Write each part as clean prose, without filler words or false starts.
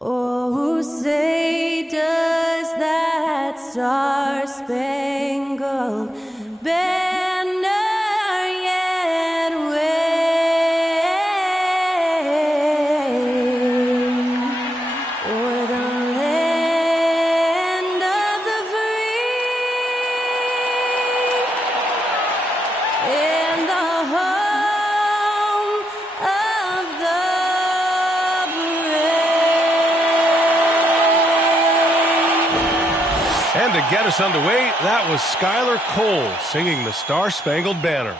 Oh, say does that star-spangled banner yet wave o'er the land of the free and the home of the And to get us underway, that was Skylar Cole singing the Star-Spangled Banner.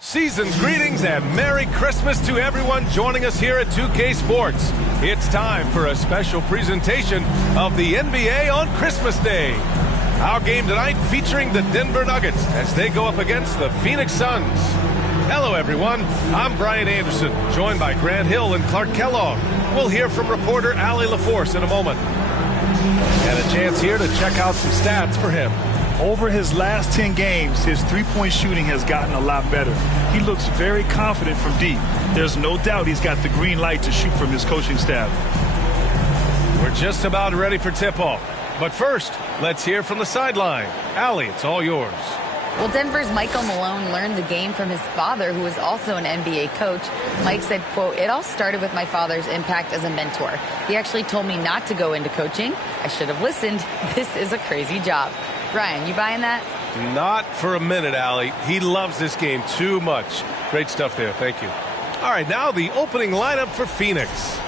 Season's greetings and Merry Christmas to everyone joining us here at 2K Sports. It's time for a special presentation of the NBA on Christmas Day. Our game tonight featuring the Denver Nuggets as they go up against the Phoenix Suns. Hello everyone, I'm Brian Anderson, joined by Grant Hill and Clark Kellogg. We'll hear from reporter Allie LaForce in a moment. And a chance here to check out some stats for him. Over his last 10 games, his three-point shooting has gotten a lot better. He looks very confident from deep. There's no doubt he's got the green light to shoot from his coaching staff. We're just about ready for tip-off. But first, let's hear from the sideline. Allie, it's all yours. Well, Denver's Michael Malone learned the game from his father, who was also an NBA coach. Mike said, quote, "It all started with my father's impact as a mentor. He actually told me not to go into coaching. I should have listened. This is a crazy job." Brian, you buying that? Not for a minute, Allie. He loves this game too much. Great stuff there. Thank you. All right, now the opening lineup for Phoenix.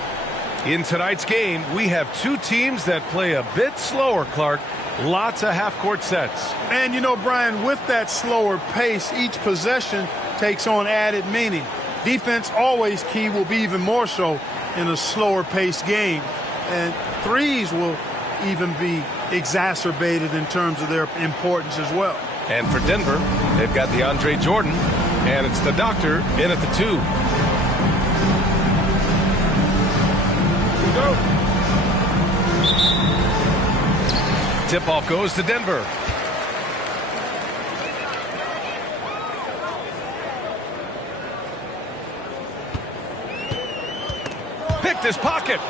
In tonight's game, we have two teams that play a bit slower, Clark. Lots of half-court sets. And, you know, Brian, with that slower pace, each possession takes on added meaning. Defense, always key, will be even more so in a slower-paced game. And threes will even be exacerbated in terms of their importance as well. And for Denver, they've got DeAndre Jordan, and it's the doctor in at the 2. Go. Tip-off goes to Denver. Picked his pocket.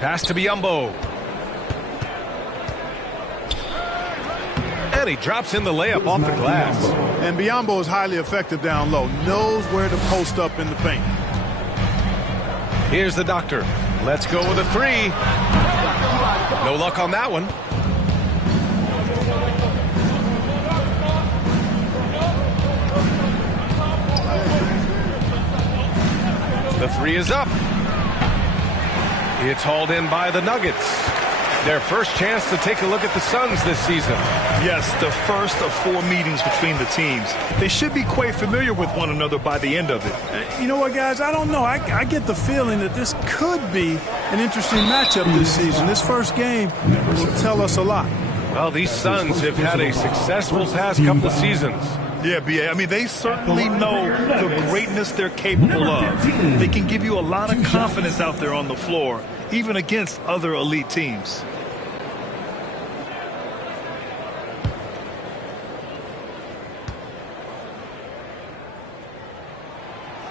Pass to Biyombo. And he drops in the layup off the glass. And Biyombo is highly effective down low. Knows where to post up in the paint. Here's the doctor. Let's go with a 3. No luck on that one. The 3 is up. It's hauled in by the Nuggets. Their first chance to take a look at the Suns this season. Yes, the first of 4 meetings between the teams. They should be quite familiar with one another by the end of it. You know what, guys? I don't know. I get the feeling that this could be an interesting matchup this season. This first game will tell us a lot. Well, these Suns have had a successful past couple of seasons. Yeah, B.A. I mean, they certainly know the greatness they're capable of. They can give you a lot of confidence out there on the floor, even against other elite teams.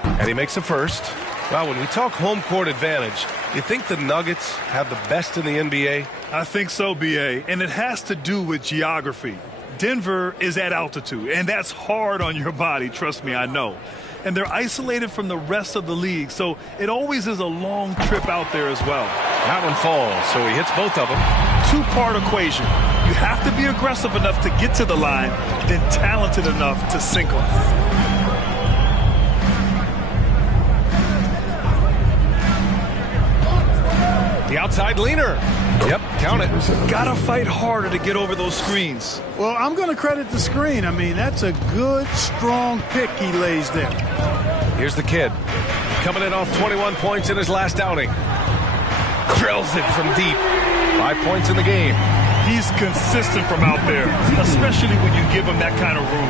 And he makes a first. Well, when we talk home court advantage, you think the Nuggets have the best in the NBA? I think so, B.A., and it has to do with geography. Denver is at altitude, and that's hard on your body, trust me, I know. And they're isolated from the rest of the league, so it always is a long trip out there as well. That one falls, so he hits both of them. 2-part equation. You have to be aggressive enough to get to the line, then talented enough to sink them. The outside leaner. Yep, count it. Gotta fight harder to get over those screens. Well, I'm going to credit the screen. I mean, that's a good, strong pick he lays there. Here's the kid. Coming in off 21 points in his last outing. Drills it from deep. 5 points in the game. He's consistent from out there, especially when you give him that kind of room.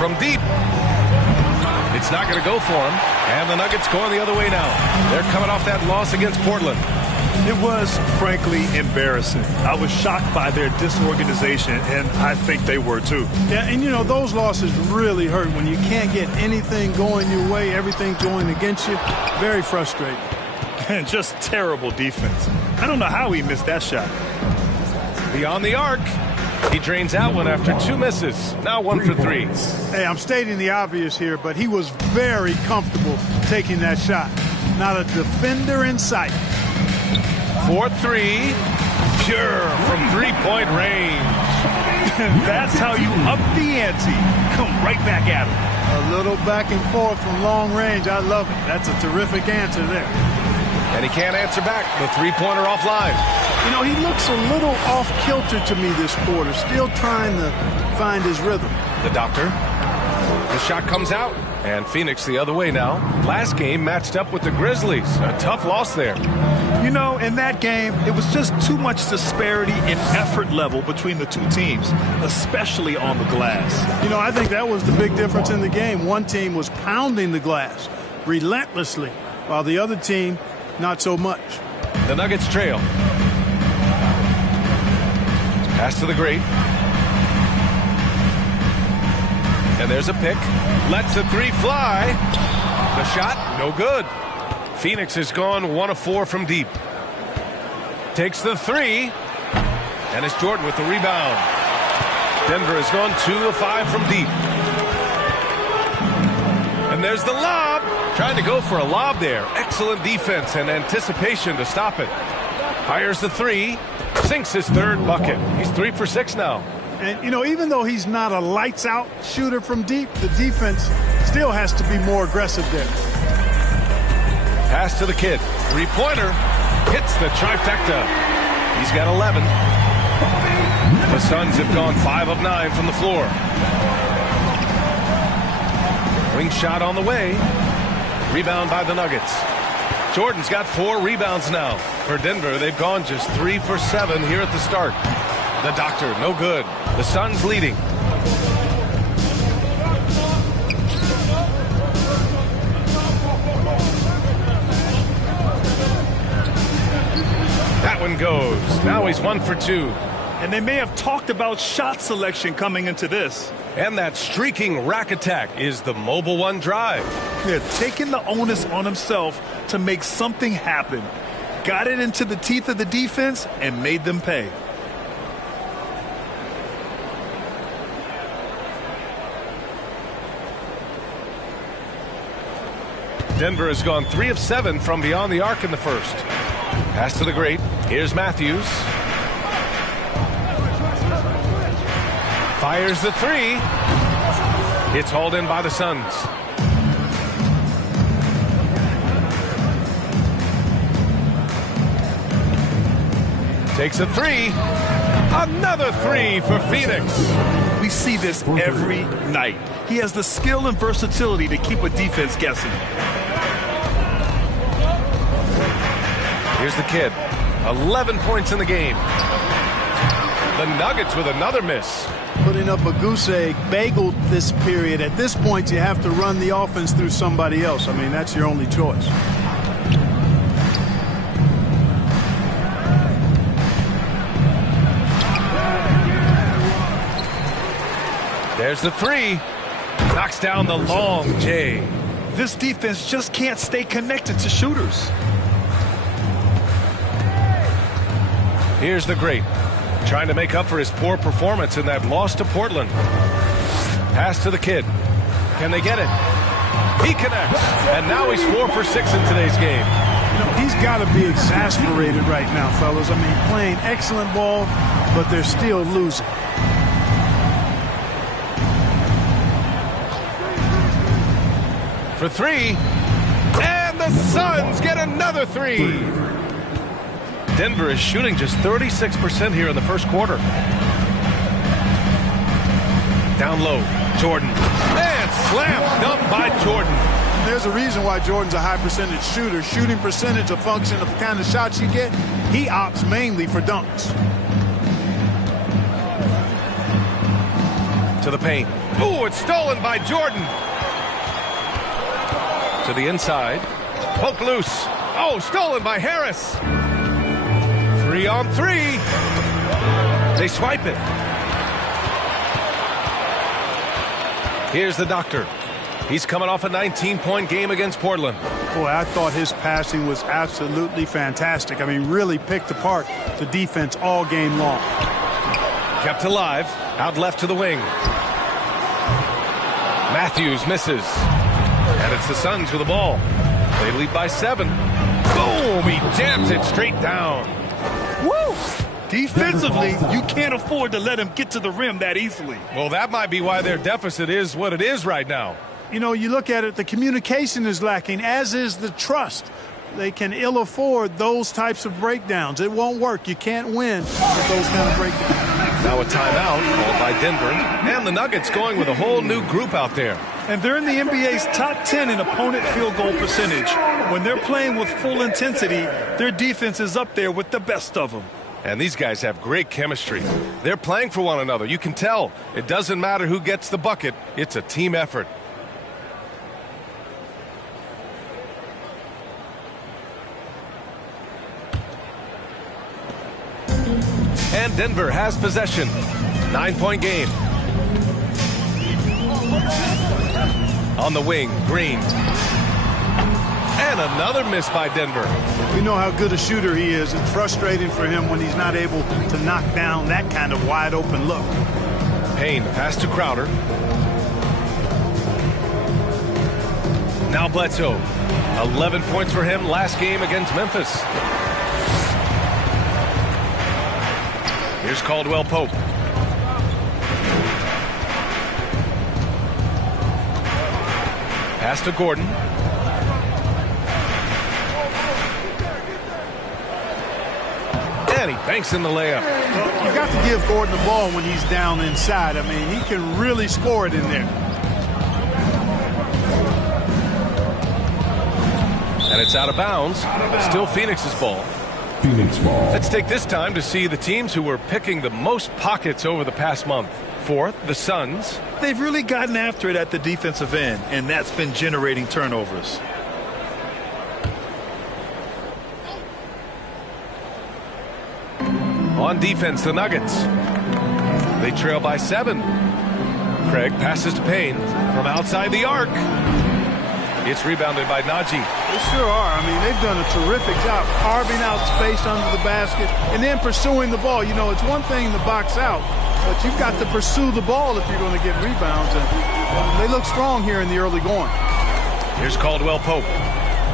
From deep. It's not going to go for him. And the Nuggets going the other way now. They're coming off that loss against Portland. It was, frankly, embarrassing. I was shocked by their disorganization, and I think they were too. Yeah, and those losses really hurt when you can't get anything going your way, everything's going against you. Very frustrating. And just terrible defense. I don't know how he missed that shot. Beyond the arc. He drains out one after 2 misses. Now 1 for 3. Hey, I'm stating the obvious here, but he was very comfortable taking that shot. Not a defender in sight. 4-3. Pure from 3-point range. That's how you up the ante. Come right back at him. A little back and forth from long range. I love it. That's a terrific answer there. And he can't answer back. The 3-pointer offline. He looks a little off-kilter to me this quarter. Still trying to find his rhythm. The doctor. The shot comes out. And Phoenix the other way now. Last game matched up with the Grizzlies. A tough loss there. In that game, it was just too much disparity in effort level between the two teams, especially on the glass. I think that was the big difference in the game. One team was pounding the glass relentlessly, while the other team, not so much. The Nuggets trail. Pass to the great. And there's a pick. Lets the 3 fly. The shot, no good. Phoenix has gone 1 of 4 from deep. Takes the 3. And it's Jordan with the rebound. Denver has gone 2 of 5 from deep. And there's the lob. Trying to go for a lob there. Excellent defense and anticipation to stop it. Fires the 3. Sinks his 3rd bucket. He's 3 for 6 now. And, even though he's not a lights-out shooter from deep, the defense still has to be more aggressive there. Pass to the kid. 3-pointer. Hits the trifecta. He's got 11. The Suns have gone 5 of 9 from the floor. Wing shot on the way. Rebound by the Nuggets. Jordan's got 4 rebounds now. For Denver, they've gone just 3 for 7 here at the start. The doctor, no good. The Suns leading. That one goes. Now he's 1 for 2. And they may have talked about shot selection coming into this. And that streaking rack attack is the Mobile One drive. Yeah, taking the onus on himself to make something happen. Got it into the teeth of the defense and made them pay. Denver has gone 3 of 7 from beyond the arc in the first. Pass to the great. Here's Matthews. Fires the 3. It's hauled in by the Suns. Takes a 3. Another 3 for Phoenix. We see this every night. He has the skill and versatility to keep a defense guessing. Here's the kid. 11 points in the game. The Nuggets with another miss. Putting up a goose egg, bageled this period. At this point, you have to run the offense through somebody else. I mean, that's your only choice. There's the 3. Knocks down the long J. This defense just can't stay connected to shooters. Here's the great. Trying to make up for his poor performance in that loss to Portland. Pass to the kid. Can they get it? He connects. And now he's 4 for 6 in today's game. He's got to be exasperated right now, fellas. I mean, playing excellent ball, but they're still losing. For 3. And the Suns get another 3. Denver is shooting just 36% here in the first quarter. Down low, Jordan. And slam dunk by Jordan. There's a reason why Jordan's a high percentage shooter. Shooting percentage a function of the kind of shots you get. He opts mainly for dunks. To the paint. Ooh, it's stolen by Jordan. To the inside. Poke loose. Oh, stolen by Harris. 3-on-3. They swipe it. Here's the doctor. He's coming off a 19-point game against Portland. Boy, I thought his passing was absolutely fantastic. I mean, really picked apart the defense all game long. Kept alive. Out left to the wing. Matthews misses. And it's the Suns with the ball. They lead by 7. Boom! He jams it straight down. Woo! Defensively, you can't afford to let him get to the rim that easily. Well, that might be why their deficit is what it is right now. You know, you look at it, the communication is lacking, as is the trust. They can ill afford those types of breakdowns. It won't work. You can't win with those kind of breakdowns. Now a timeout called by Denver. And the Nuggets going with a whole new group out there. And they're in the NBA's top 10 in opponent field goal percentage. When they're playing with full intensity, their defense is up there with the best of them. And these guys have great chemistry. They're playing for one another. You can tell. It doesn't matter who gets the bucket. It's a team effort. And Denver has possession. 9-point game. On the wing, Green. And another miss by Denver. We know how good a shooter he is. It's frustrating for him when he's not able to knock down that kind of wide open look. Payne, pass to Crowder. Now Bledsoe. 11 points for him last game against Memphis. Here's Caldwell Pope. Pass to Gordon. And he banks in the layup. Well, you got to give Gordon the ball when he's down inside. I mean, he can really score it in there. And it's out of bounds. Still Phoenix's ball. Phoenix ball. Let's take this time to see the teams who were picking the most pockets over the past month. Fourth, the Suns. They've really gotten after it at the defensive end, and that's been generating turnovers. On defense, the Nuggets. They trail by 7. Craig passes to Payne from outside the arc. It's rebounded by Najee. They sure are. I mean, they've done a terrific job carving out space under the basket and then pursuing the ball. You know, it's one thing to box out, but you've got to pursue the ball if you're going to get rebounds. And they look strong here in the early going. Here's Caldwell Pope.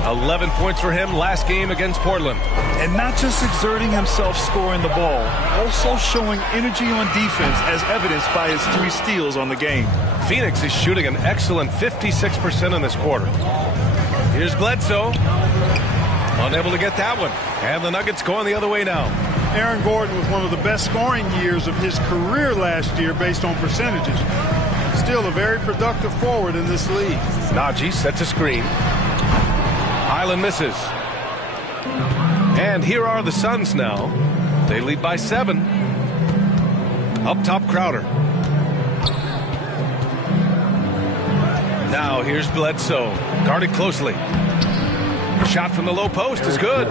11 points for him last game against Portland. And not just exerting himself scoring the ball, also showing energy on defense as evidenced by his 3 steals on the game. Phoenix is shooting an excellent 56% in this quarter. Here's Bledsoe. Unable to get that one. And the Nuggets going the other way now. Aaron Gordon with one of the best scoring years of his career last year based on percentages. Still a very productive forward in this league. Najee sets a screen. Highland misses. And here are the Suns now. They lead by 7. Up top, Crowder. Now here's Bledsoe. Guarded closely. Shot from the low post is good.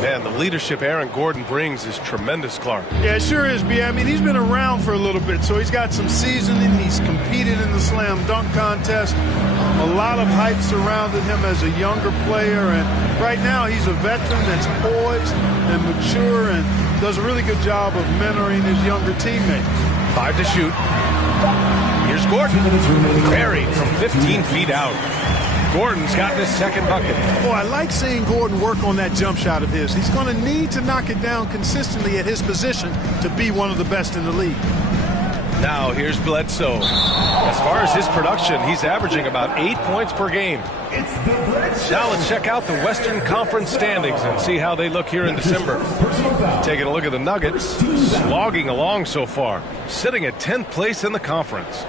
Man, the leadership Aaron Gordon brings is tremendous, Clark. Yeah, it sure is, B. I mean, he's been around for a little bit, so he's got some seasoning. He's competed in the slam dunk contest. A lot of hype surrounded him as a younger player, and right now he's a veteran that's poised and mature and does a really good job of mentoring his younger teammates. 5 to shoot. Here's Gordon. Buried from 15 feet out. Gordon's gotten his second bucket. Boy, I like seeing Gordon work on that jump shot of his. He's going to need to knock it down consistently at his position to be one of the best in the league. Now here's Bledsoe. As far as his production, he's averaging about 8 points per game. Now let's check out the Western Conference standings and see how they look here in December. Taking a look at the Nuggets, slogging along so far, sitting at 10th place in the conference.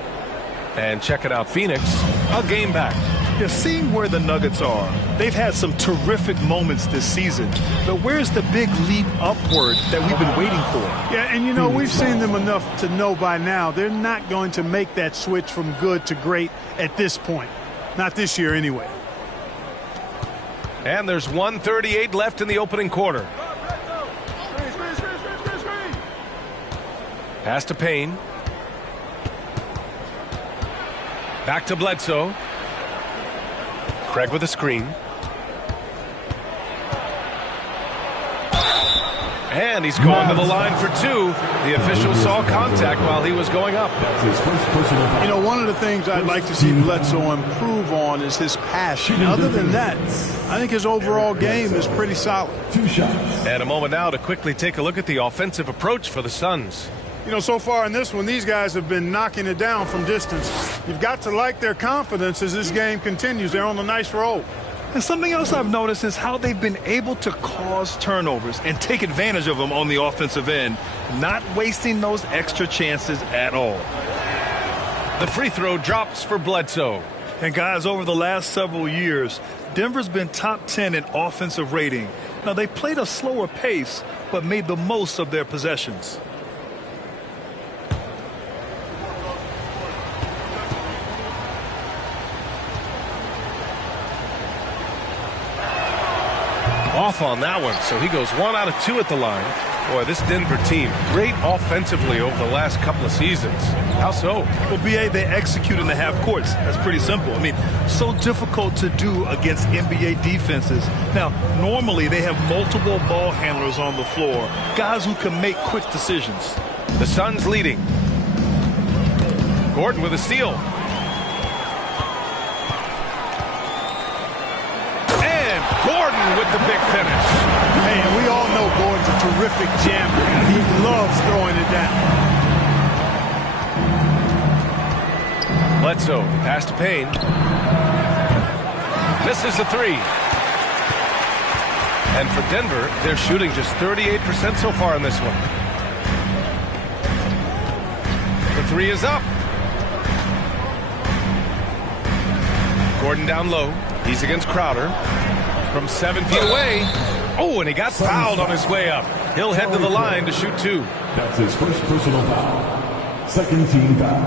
And checking out Phoenix, a game back. Yeah, seeing where the Nuggets are, they've had some terrific moments this season. But where's the big leap upward that we've been waiting for? Yeah, and you know, we've seen them enough to know by now they're not going to make that switch from good to great at this point. Not this year anyway. And there's 1:38 left in the opening quarter. Pass to Payne. Back to Bledsoe. Craig with a screen. And he's going to the line for two. The official saw contact while he was going up. You know, one of the things I'd like to see Bledsoe improve on is his passion. Other than that, I think his overall game is pretty solid. 2 shots. And a moment now to quickly take a look at the offensive approach for the Suns. You know, so far in this one, these guys have been knocking it down from distance. You've got to like their confidence as this game continues. They're on a nice roll. And something else I've noticed is how they've been able to cause turnovers and take advantage of them on the offensive end, not wasting those extra chances at all. The free throw drops for Bledsoe. And guys, over the last several years, Denver's been top 10 in offensive rating. Now, they played a slower pace, but made the most of their possessions. Off on that one, so he goes 1 out of 2 at the line. Boy, this Denver team, great offensively over the last couple of seasons. How so? Well, B.A., they execute in the half courts. That's pretty simple. I mean, so difficult to do against NBA defenses. Now, normally they have multiple ball handlers on the floor, guys who can make quick decisions. The Suns leading. Gordon with a steal. Gordon with the big finish. Hey, and we all know Gordon's a terrific jammer. He loves throwing it down. Bledsoe, pass to Payne. Misses the three. And for Denver, they're shooting just 38% so far in this one. The three is up. Gordon down low. He's against Crowder. From 7 feet away. Oh, and he got fouled on his way up. He'll head to the line to shoot 2. That's his first personal foul. Second team foul.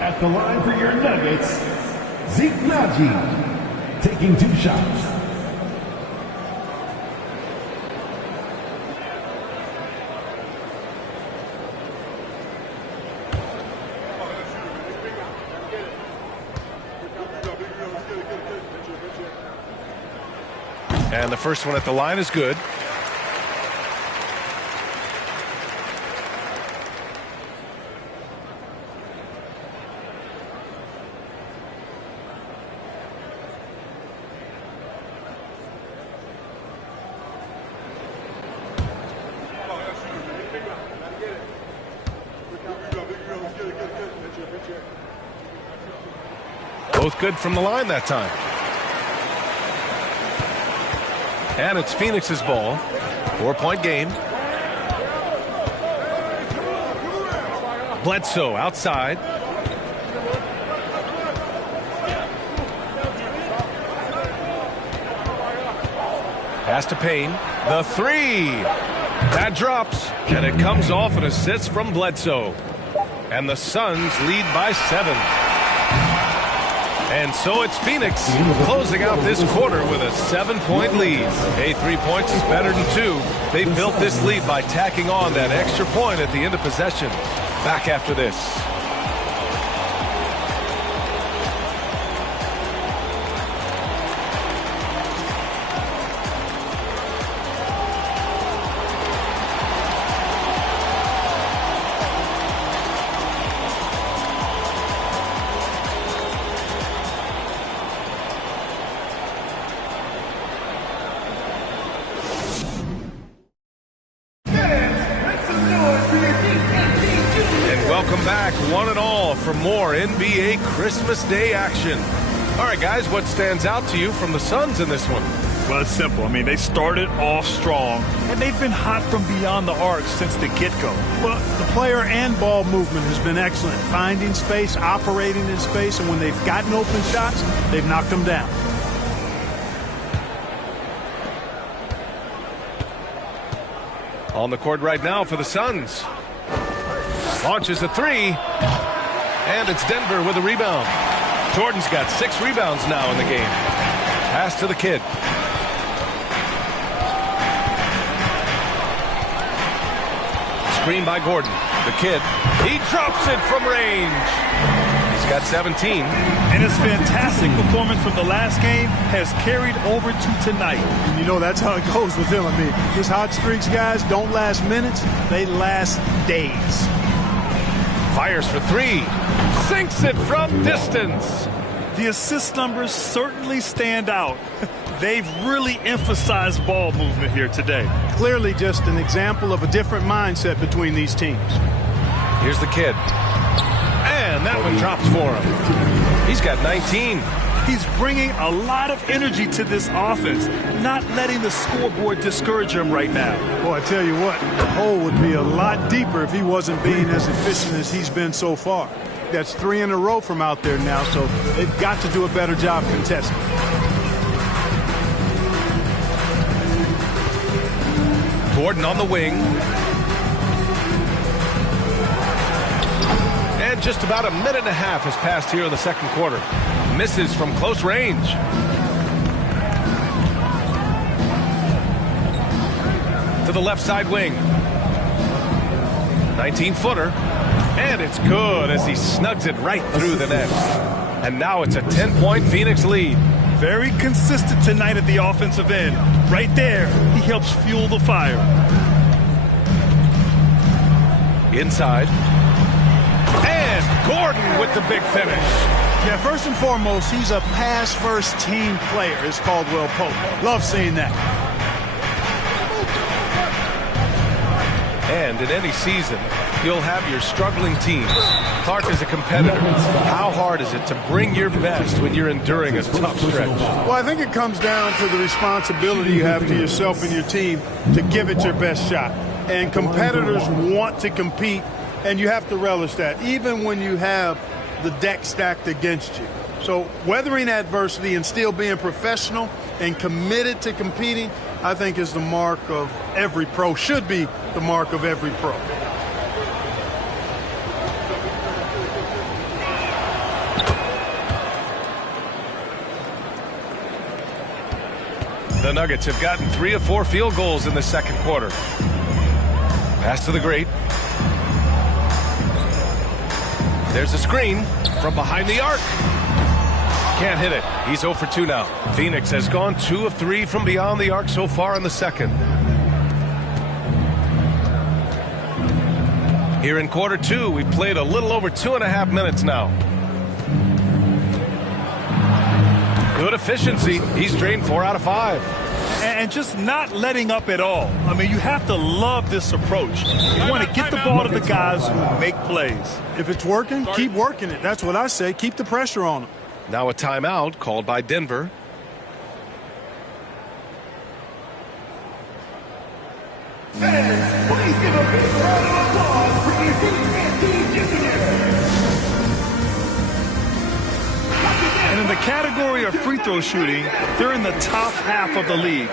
At the line for your Nuggets, Zeke Naji, taking 2 shots. And the first one at the line is good. Both good from the line that time. And it's Phoenix's ball. 4-point game. Bledsoe outside. Pass to Payne. The three. That drops. And it comes off an assist from Bledsoe. And the Suns lead by 7. And so it's Phoenix closing out this quarter with a 7-point lead. Hey, 3 points is better than 2. They built this lead by tacking on that extra point at the end of possession. Back after this. Welcome back, one and all, for more NBA Christmas Day action. All right, guys, what stands out to you from the Suns in this one? Well, it's simple. I mean, they started off strong, and they've been hot from beyond the arc since the get-go. Well, the player and ball movement has been excellent. Finding space, operating in space, and when they've gotten open shots, they've knocked them down. On the court right now for the Suns. Launches a three. And it's Denver with a rebound. Jordan's got 6 rebounds now in the game. Pass to the kid. Screen by Gordon. The kid. He drops it from range. He's got 17. And his fantastic performance from the last game has carried over to tonight. And you know, that's how it goes with him. I mean, his hot streaks, guys, don't last minutes. They last days. Fires for 3. Sinks it from distance. The assist numbers certainly stand out. They've really emphasized ball movement here today. Clearly just an example of a different mindset between these teams. Here's the kid. And that one drops for him. He's got 19. He's bringing a lot of energy to this offense, not letting the scoreboard discourage him right now. Boy, I tell you what, the hole would be a lot deeper if he wasn't being as efficient as he's been so far. That's 3 in a row from out there now, so they've got to do a better job contesting. Gordon on the wing. And just about a minute and a half has passed here in the second quarter. Misses from close range. To the left side wing. 19-footer. And it's good as he snugs it right through the net. And now it's a 10-point Phoenix lead. Very consistent tonight at the offensive end. Right there, he helps fuel the fire. Inside. And Gordon with the big finish. Yeah, first and foremost, he's a pass-first team player, as Caldwell Pope. Love seeing that. And in any season, you'll have your struggling teams. Clark is a competitor. How hard is it to bring your best when you're enduring a tough stretch? Well, I think it comes down to the responsibility you have to yourself and your team to give it your best shot. And competitors want to compete, and you have to relish that, even when you have the deck stacked against you. So weathering adversity and still being professional and committed to competing, I think is the mark of every pro, should be the mark of every pro. The Nuggets have gotten 3 of 4 field goals in the second quarter. Pass to the great. There's a screen from behind the arc. Can't hit it. He's 0 for 2 now. Phoenix has gone 2 of 3 from beyond the arc so far in the second. Here in quarter 2, we've played a little over 2.5 minutes now. Good efficiency. He's drained 4 out of 5. And just not letting up at all. I mean, you have to love this approach. You want to get the ball to the guys who make plays. If it's working, keep working it. That's what I say. Keep the pressure on them. Now a timeout called by Denver. Fans, please give a big round of applause for Anthony Jr. And in the category of free throw shooting, they're in the top half of the league.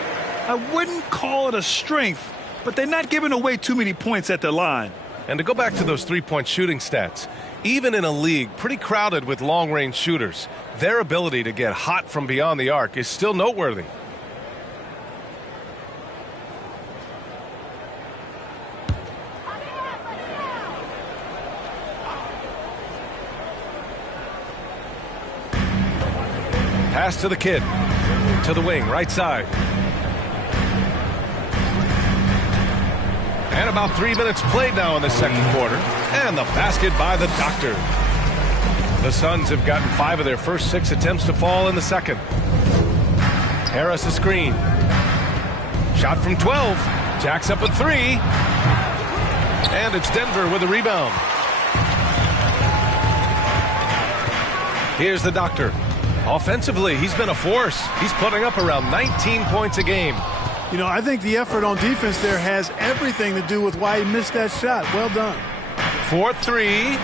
I wouldn't call it a strength, but they're not giving away too many points at the line. And to go back to those three-point shooting stats, even in a league pretty crowded with long-range shooters, their ability to get hot from beyond the arc is still noteworthy. Pass to the kid. To the wing, right side. And about 3 minutes played now in the second quarter. And the basket by the Doctor. The Suns have gotten 5 of their first 6 attempts to fall in the second. Harris a screen. Shot from 12. Jacks up a 3. And it's Denver with a rebound. Here's the Doctor. Offensively, he's been a force. He's putting up around 19 points a game. You know, I think the effort on defense there has everything to do with why he missed that shot. Well done. 4-3.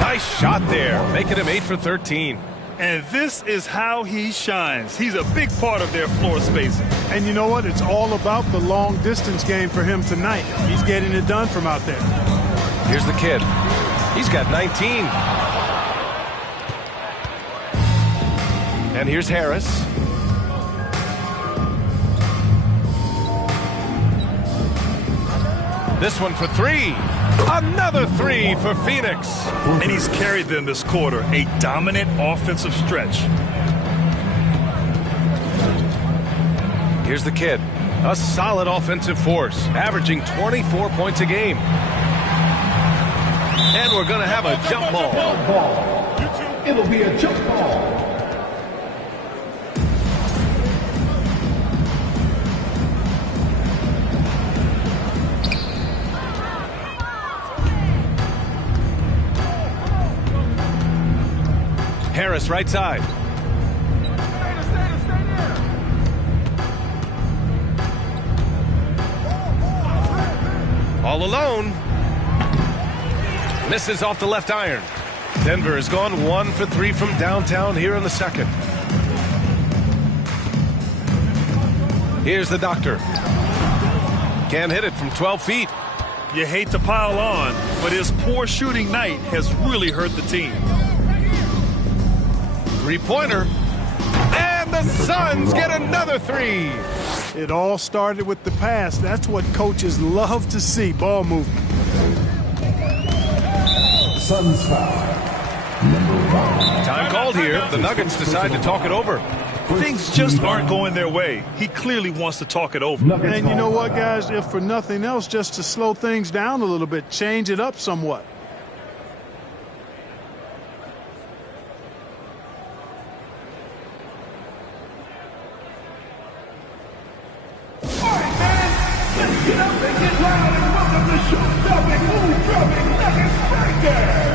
Nice shot there, making him 8 for 13. And this is how he shines. He's a big part of their floor spacing. And you know what? It's all about the long distance game for him tonight. He's getting it done from out there. Here's the kid. He's got 19. And here's Harris. This one for 3. Another 3 for Phoenix. And he's carried them this quarter. A dominant offensive stretch. Here's the kid. A solid offensive force, averaging 24 points a game. And we're going to have a jump ball. It'll be a jump ball. Harris, right side. All alone. Misses off the left iron. Denver has gone 1 for 3 from downtown here in the second. Here's the doctor. Can't hit it from 12 feet. You hate to pile on, but his poor shooting night has really hurt the team. Three-pointer. And the Suns get another 3. It all started with the pass. That's what coaches love to see, ball movement. Suns foul. Number 1. Time called here. The Nuggets decide to talk it over. Things just aren't going their way. He clearly wants to talk it over. And you know what, guys? If for nothing else, just to slow things down a little bit, change it up somewhat. Get up and get loud and welcome to show-stopping, move-dropping Nuggets Breakdown!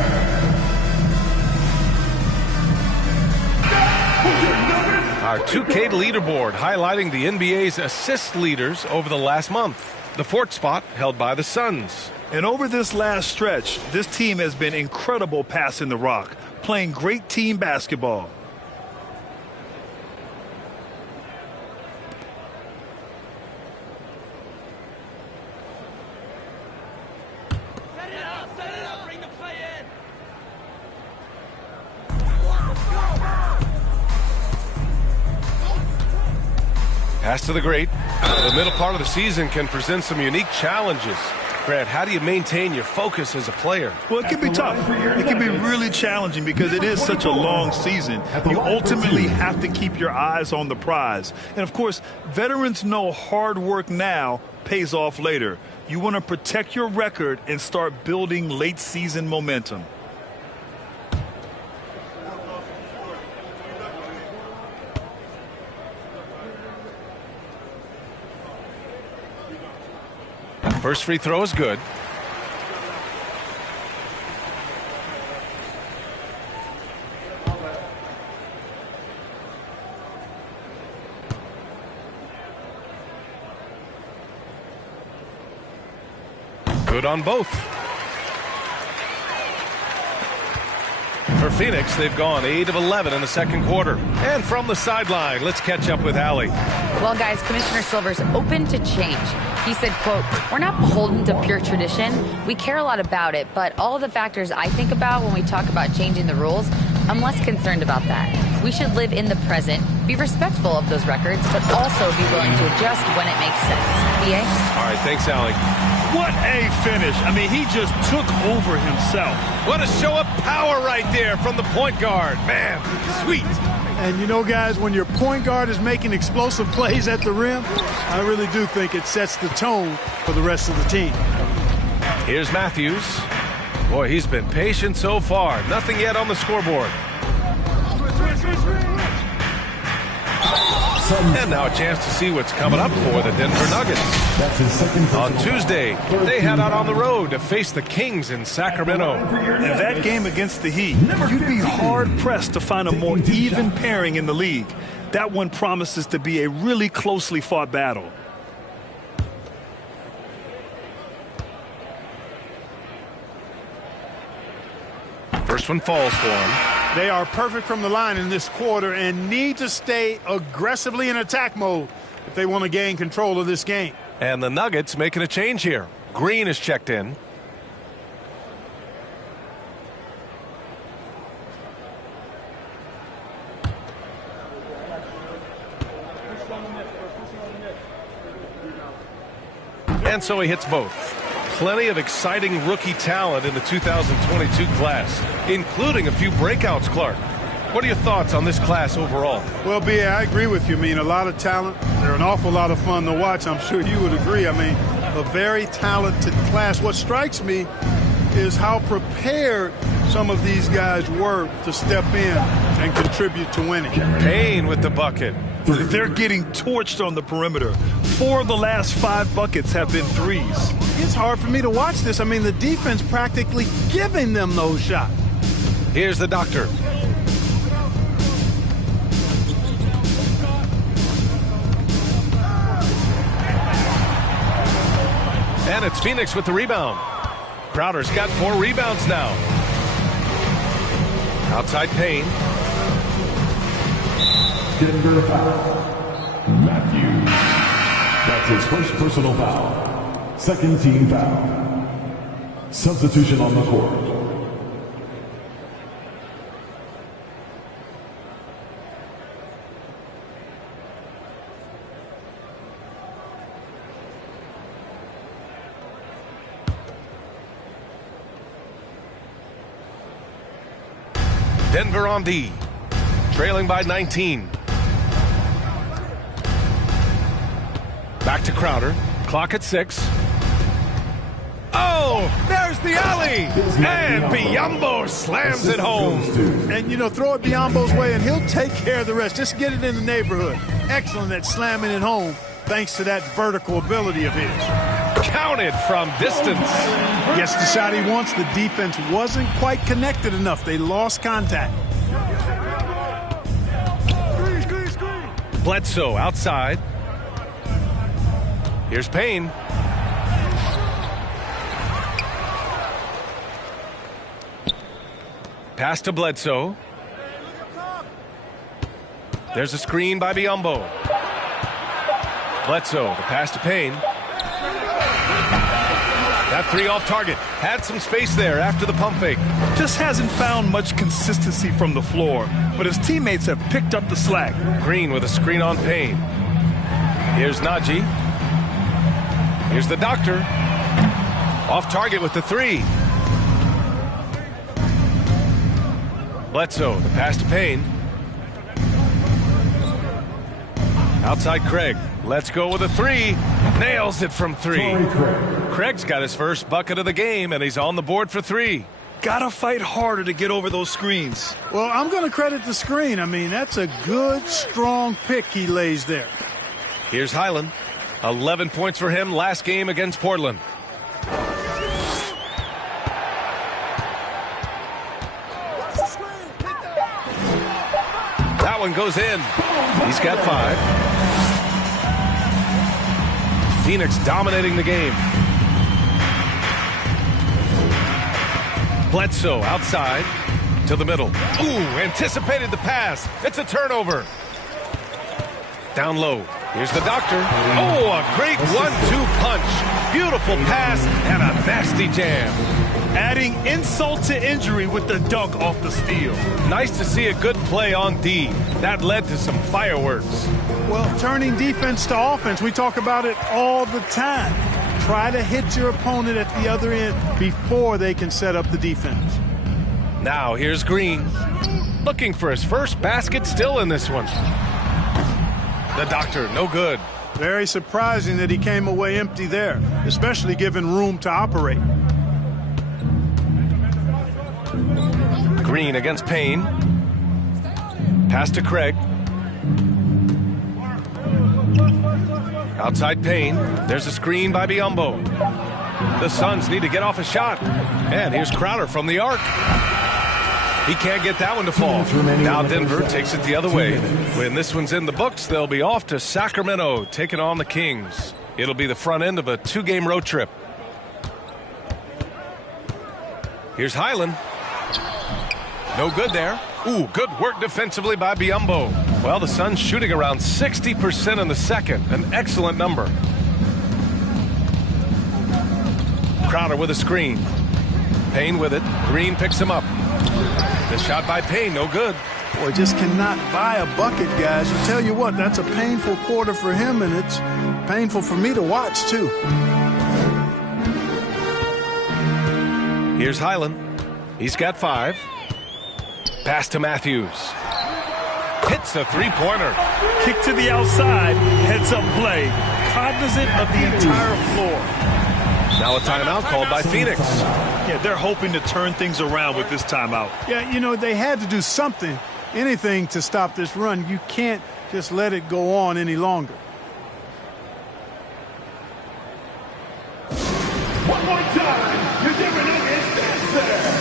Our 2K leaderboard highlighting the NBA's assist leaders over the last month. The 4th spot held by the Suns. And over this last stretch, this team has been incredible passing the rock, playing great team basketball. Pass to the great. The middle part of the season can present some unique challenges. Brad, how do you maintain your focus as a player? Well, it can be tough. It can be really challenging because it is such a long season. You ultimately have to keep your eyes on the prize. And, of course, veterans know hard work now pays off later. You want to protect your record and start building late-season momentum. First free throw is good. Good on both. For Phoenix, they've gone 8 of 11 in the second quarter. And from the sideline, let's catch up with Allie. Well, guys, Commissioner Silver's open to change. He said, quote, "We're not beholden to pure tradition. We care a lot about it, but all of the factors I think about when we talk about changing the rules, I'm less concerned about that. We should live in the present, be respectful of those records, but also be willing to adjust when it makes sense." BA? All right, thanks, Allie. What a finish. I mean, he just took over himself. What a show of power right there from the point guard. Man, sweet. And you know, guys, when your point guard is making explosive plays at the rim, I really do think it sets the tone for the rest of the team. Here's Matthews. Boy, he's been patient so far. Nothing yet on the scoreboard. And now a chance to see what's coming up for the Denver Nuggets. That's his second On personal Tuesday, they head out on the road to face the Kings in Sacramento. In that game against the Heat, you'd be hard-pressed to find a more even pairing in the league. That one promises to be a really closely fought battle. First one falls for him. They are perfect from the line in this quarter and need to stay aggressively in attack mode if they want to gain control of this game. And the Nuggets making a change here. Green is checked in. And so he hits both. Plenty of exciting rookie talent in the 2022 class, including a few breakouts, Clark. What are your thoughts on this class overall? Well, B.A., I agree with you. I mean, a lot of talent. They're an awful lot of fun to watch. I'm sure you would agree. I mean, a very talented class. What strikes me is how prepared some of these guys were to step in and contribute to winning. Payne with the bucket. They're getting torched on the perimeter. 4 of the last 5 buckets have been threes. It's hard for me to watch this. I mean, the defense practically giving them those shots. Here's the doctor. And it's Phoenix with the rebound. Crowder's got 4 rebounds now. Outside Payne. Denver foul. Matthews. That's his first personal foul. Second team foul. Substitution on the court. Denver on D. Trailing by 19. Back to Crowder. Clock at 6. Oh, there's the alley. And Biyombo slams it home. And, you know, throw it Biyombo's way, and he'll take care of the rest. Just get it in the neighborhood. Excellent at slamming it home, thanks to that vertical ability of his. Counted from distance. Gets the shot he wants. The defense wasn't quite connected enough. They lost contact. Bledsoe outside. Here's Payne. Pass to Bledsoe. There's a screen by Biyombo. Bledsoe, the pass to Payne. That 3 off target. Had some space there after the pump fake. Just hasn't found much consistency from the floor, but his teammates have picked up the slack. Green with a screen on Payne. Here's Najee. Here's the doctor. Off target with the 3. Bledsoe, the pass to Payne. Outside Craig. Let's go with a 3. Nails it from 3. Craig's got his first bucket of the game, and he's on the board for 3. Gotta fight harder to get over those screens. Well, I'm going to credit the screen. I mean, that's a good, strong pick he lays there. Here's Highland. 11 points for him last game against Portland. That one goes in. He's got 5. Phoenix dominating the game. Bledsoe outside to the middle. Ooh, anticipated the pass. It's a turnover. Down low. Here's the doctor. Oh, a great 1-2 punch. Beautiful pass and a nasty jam. Adding insult to injury with the dunk off the steal. Nice to see a good play on D. That led to some fireworks. Well, turning defense to offense, we talk about it all the time. Try to hit your opponent at the other end before they can set up the defense. Now here's Green. Looking for his first basket, still in this one. The doctor, no good. Very surprising that he came away empty there, especially given room to operate. Green against Payne. Pass to Craig. Outside Payne. There's a screen by Biyombo. The Suns need to get off a shot. And here's Crowder from the arc. He can't get that one to fall. Now Denver takes it the other way. When this one's in the books, they'll be off to Sacramento, taking on the Kings. It'll be the front end of a 2-game road trip. Here's Highland. No good there. Ooh, good work defensively by Biyombo. Well, the Suns shooting around 60% in the second. An excellent number. Crowder with a screen. Payne with it. Green picks him up. The shot by Payne, no good. Boy, just cannot buy a bucket, guys. I tell you what, that's a painful quarter for him, and it's painful for me to watch, too. Here's Highland. He's got 5. Pass to Matthews. Hits the three-pointer. Kick to the outside, heads-up play. Cognizant of the entire floor. Now a timeout called by Phoenix. Yeah, they're hoping to turn things around with this timeout. Yeah, you know, they had to do something, anything to stop this run. You can't just let it go on any longer. One more time, your Denver Nuggets dancer.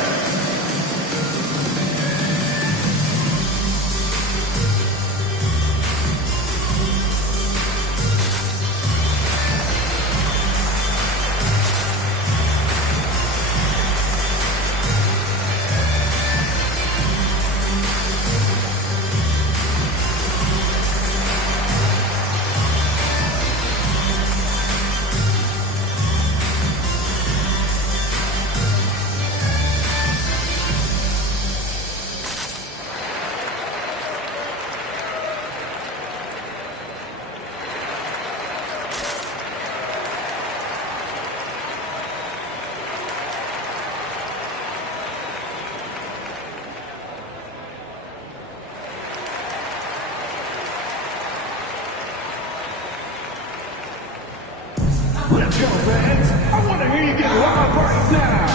Let's go, fans. I want to hear you get wild right now.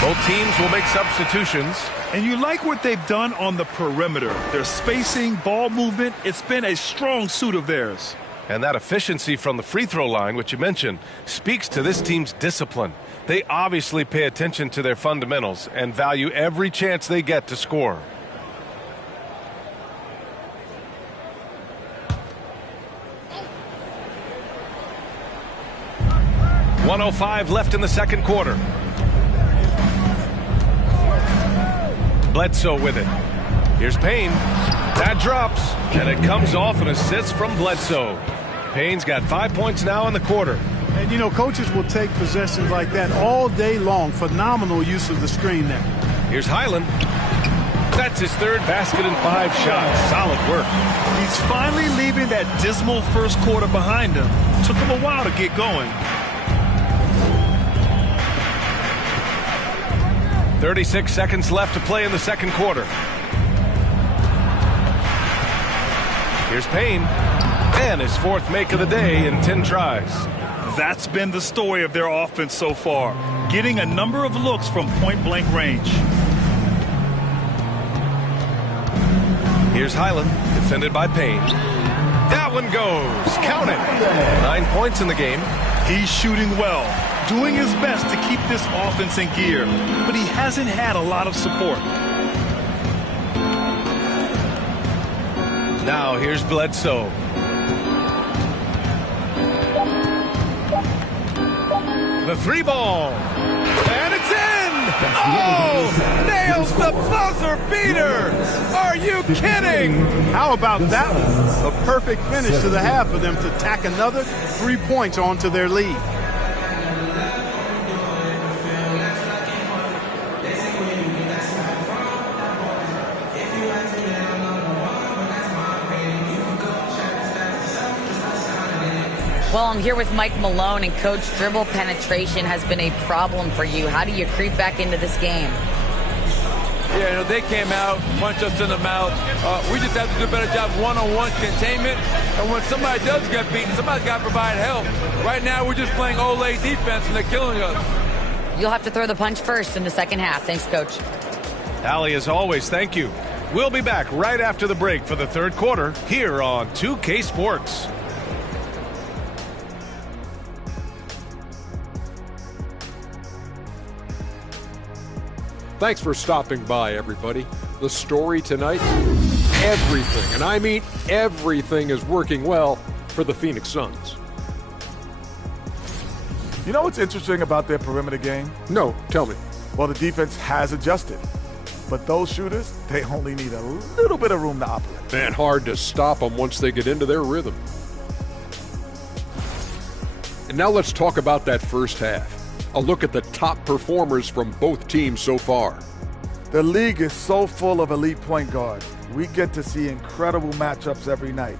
Both teams will make substitutions. And you like what they've done on the perimeter. Their spacing, ball movement, it's been a strong suit of theirs. And that efficiency from the free throw line, which you mentioned, speaks to this team's discipline. They obviously pay attention to their fundamentals and value every chance they get to score. .105 left in the second quarter. Bledsoe with it. Here's Payne. That drops, and it comes off an assist from Bledsoe. Payne's got 5 points now in the quarter. And, you know, coaches will take possessions like that all day long. Phenomenal use of the screen there. Here's Highland. That's his third basket in 5 shots. Solid work. He's finally leaving that dismal first quarter behind him. Took him a while to get going. 36 seconds left to play in the second quarter. Here's Payne. And his 4th make of the day in 10 tries. That's been the story of their offense so far, getting a number of looks from point-blank range. Here's Highland, defended by Payne. That one goes. Count it. 9 points in the game. He's shooting well, doing his best to keep this offense in gear, but he hasn't had a lot of support. Now here's Bledsoe. The 3 ball. And it's in! Oh! Nails the buzzer beater! Are you kidding? How about that one? A perfect finish to the half for them to tack another 3 points onto their lead. Well, I'm here with Mike Malone, and Coach, dribble penetration has been a problem for you. How do you creep back into this game? Yeah, they came out, punched us in the mouth. We just have to do a better job one-on-one containment. And when somebody does get beaten, somebody's got to provide help. Right now, we're just playing Olay defense, and they're killing us. You'll have to throw the punch first in the second half. Thanks, Coach. Allie, as always, thank you. We'll be back right after the break for the third quarter here on 2K Sports. Thanks for stopping by, everybody. The story tonight, everything, and I mean everything, is working well for the Phoenix Suns. You know what's interesting about their perimeter game? No, tell me. Well, the defense has adjusted. But those shooters, they only need a little bit of room to operate. Man, hard to stop them once they get into their rhythm. And now let's talk about that first half. A look at the top performers from both teams so far. The league is so full of elite point guards. We get to see incredible matchups every night.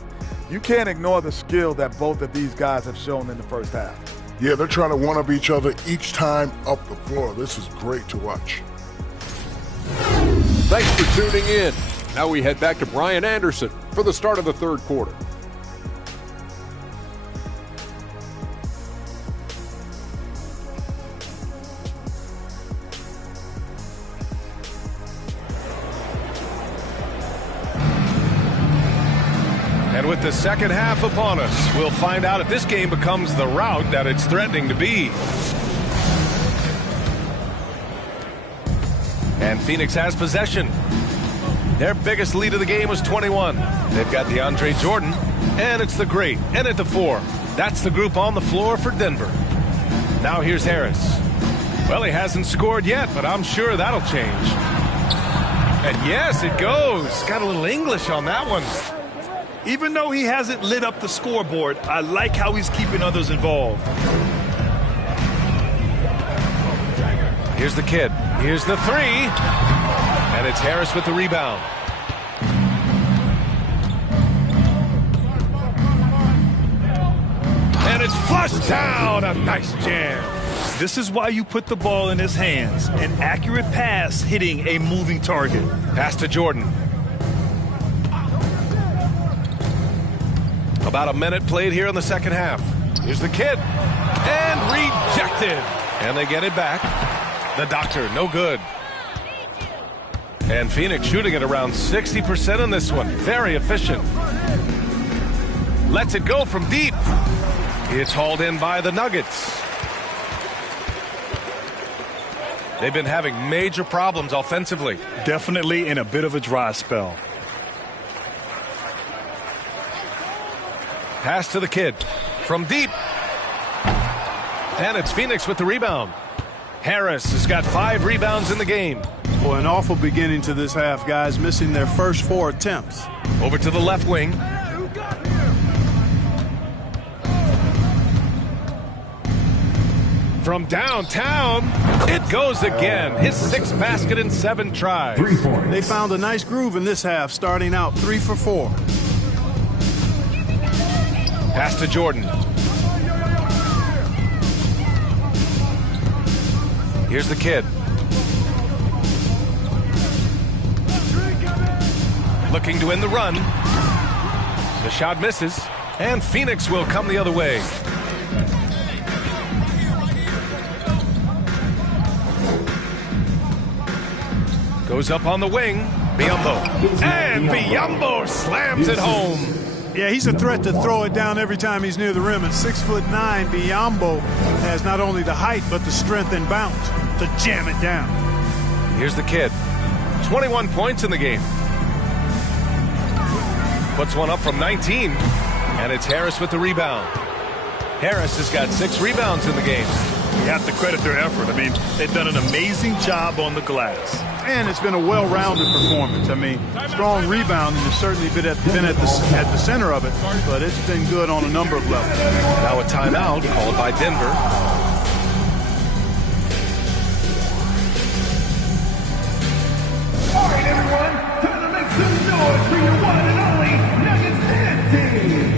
You can't ignore the skill that both of these guys have shown in the first half. Yeah, they're trying to one-up each other each time up the floor. This is great to watch. Thanks for tuning in. Now we head back to Brian Anderson for the start of the third quarter. And with the second half upon us, we'll find out if this game becomes the rout that it's threatening to be. And Phoenix has possession. Their biggest lead of the game was 21. They've got DeAndre Jordan, and it's the great, and at the 4. That's the group on the floor for Denver. Now here's Harris. Well, he hasn't scored yet, but I'm sure that'll change. And yes, it goes. Got a little English on that one. Even though he hasn't lit up the scoreboard, I like how he's keeping others involved. Here's the kid. Here's the 3. And it's Harris with the rebound. And it's flushed down. A nice jam. This is why you put the ball in his hands. An accurate pass hitting a moving target. Pass to Jordan. About a minute played here in the second half. Here's the kid. And rejected. And they get it back. The doctor, no good. And Phoenix shooting at around 60% in this one. Very efficient. Lets it go from deep. It's hauled in by the Nuggets. They've been having major problems offensively. Definitely in a bit of a dry spell. Pass to the kid from deep. And it's Phoenix with the rebound. Harris has got 5 rebounds in the game. Boy, an awful beginning to this half, guys, missing their first 4 attempts. Over to the left wing. From downtown, it goes again. His 6th basket in 7 tries. They found a nice groove in this half, starting out 3 for 4. Pass to Jordan. Here's the kid. Looking to win the run. The shot misses, and Phoenix will come the other way. Goes up on the wing. Biyombo. And Biyombo slams it home. Yeah, he's a threat to throw it down every time he's near the rim. At 6'9", Biyombo has not only the height but the strength and bounce to jam it down. Here's the kid. 21 points in the game. Puts one up from 19. And it's Harris with the rebound. Harris has got 6 rebounds in the game. You have to credit their effort. I mean, they've done an amazing job on the glass. And it's been a well-rounded performance. I mean, strong rebounding has certainly been at the center of it, but it's been good on a number of levels. Now a timeout called by Denver. All right, everyone, time to make some noise for your one and only Nuggets Dance Team.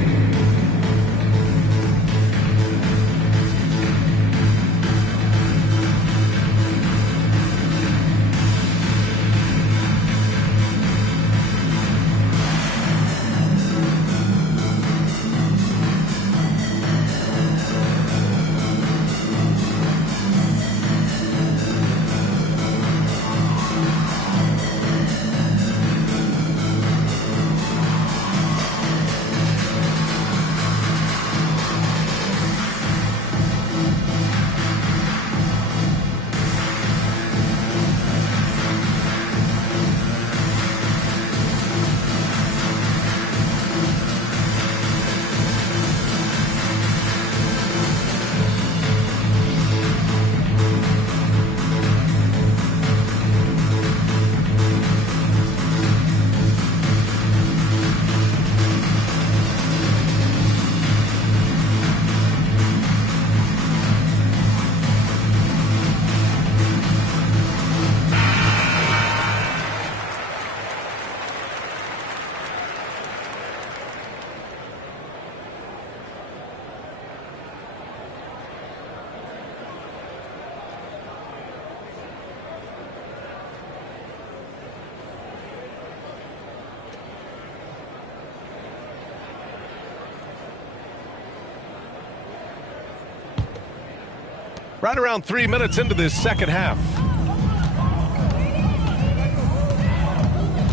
Right around 3 minutes into this second half.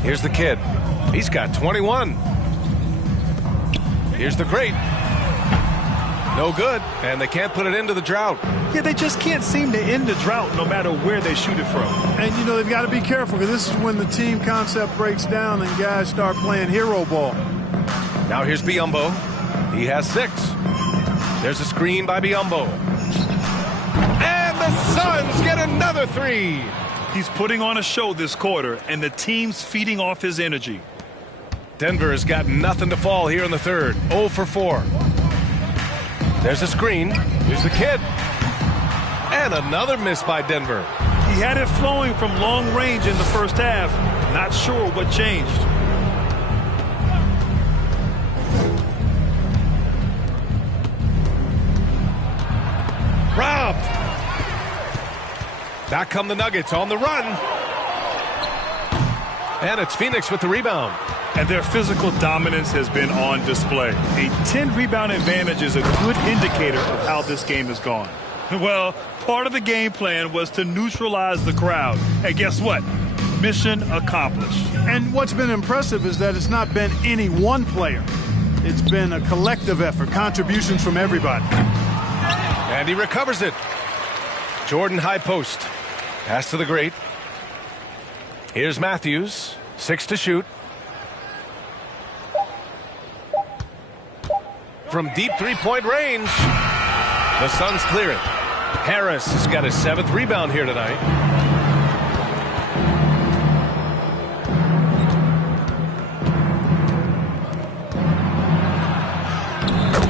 Here's the kid. He's got 21. Here's the great. No good, and they can't put it into the drought. Yeah, they just can't seem to end the drought no matter where they shoot it from. And, you know, they've got to be careful because this is when the team concept breaks down and guys start playing hero ball. Now here's Biyombo. He has 6. There's a screen by Biyombo. And the Suns get another 3. He's putting on a show this quarter, and the team's feeding off his energy. Denver has got nothing to fall here in the third. 0 for 4. There's a screen. Here's the kid. And another miss by Denver. He had it flowing from long range in the first half. Not sure what changed. Robbed. Back come the Nuggets on the run. And it's Phoenix with the rebound. And their physical dominance has been on display. A 10-rebound advantage is a good indicator of how this game has gone. Well, part of the game plan was to neutralize the crowd. And guess what? Mission accomplished. And what's been impressive is that it's not been any one player. It's been a collective effort, contributions from everybody. And he recovers it. Jordan high post. Pass to the great. Here's Matthews. 6 to shoot. From deep three-point range. The Suns clear it. Harris has got his 7th rebound here tonight.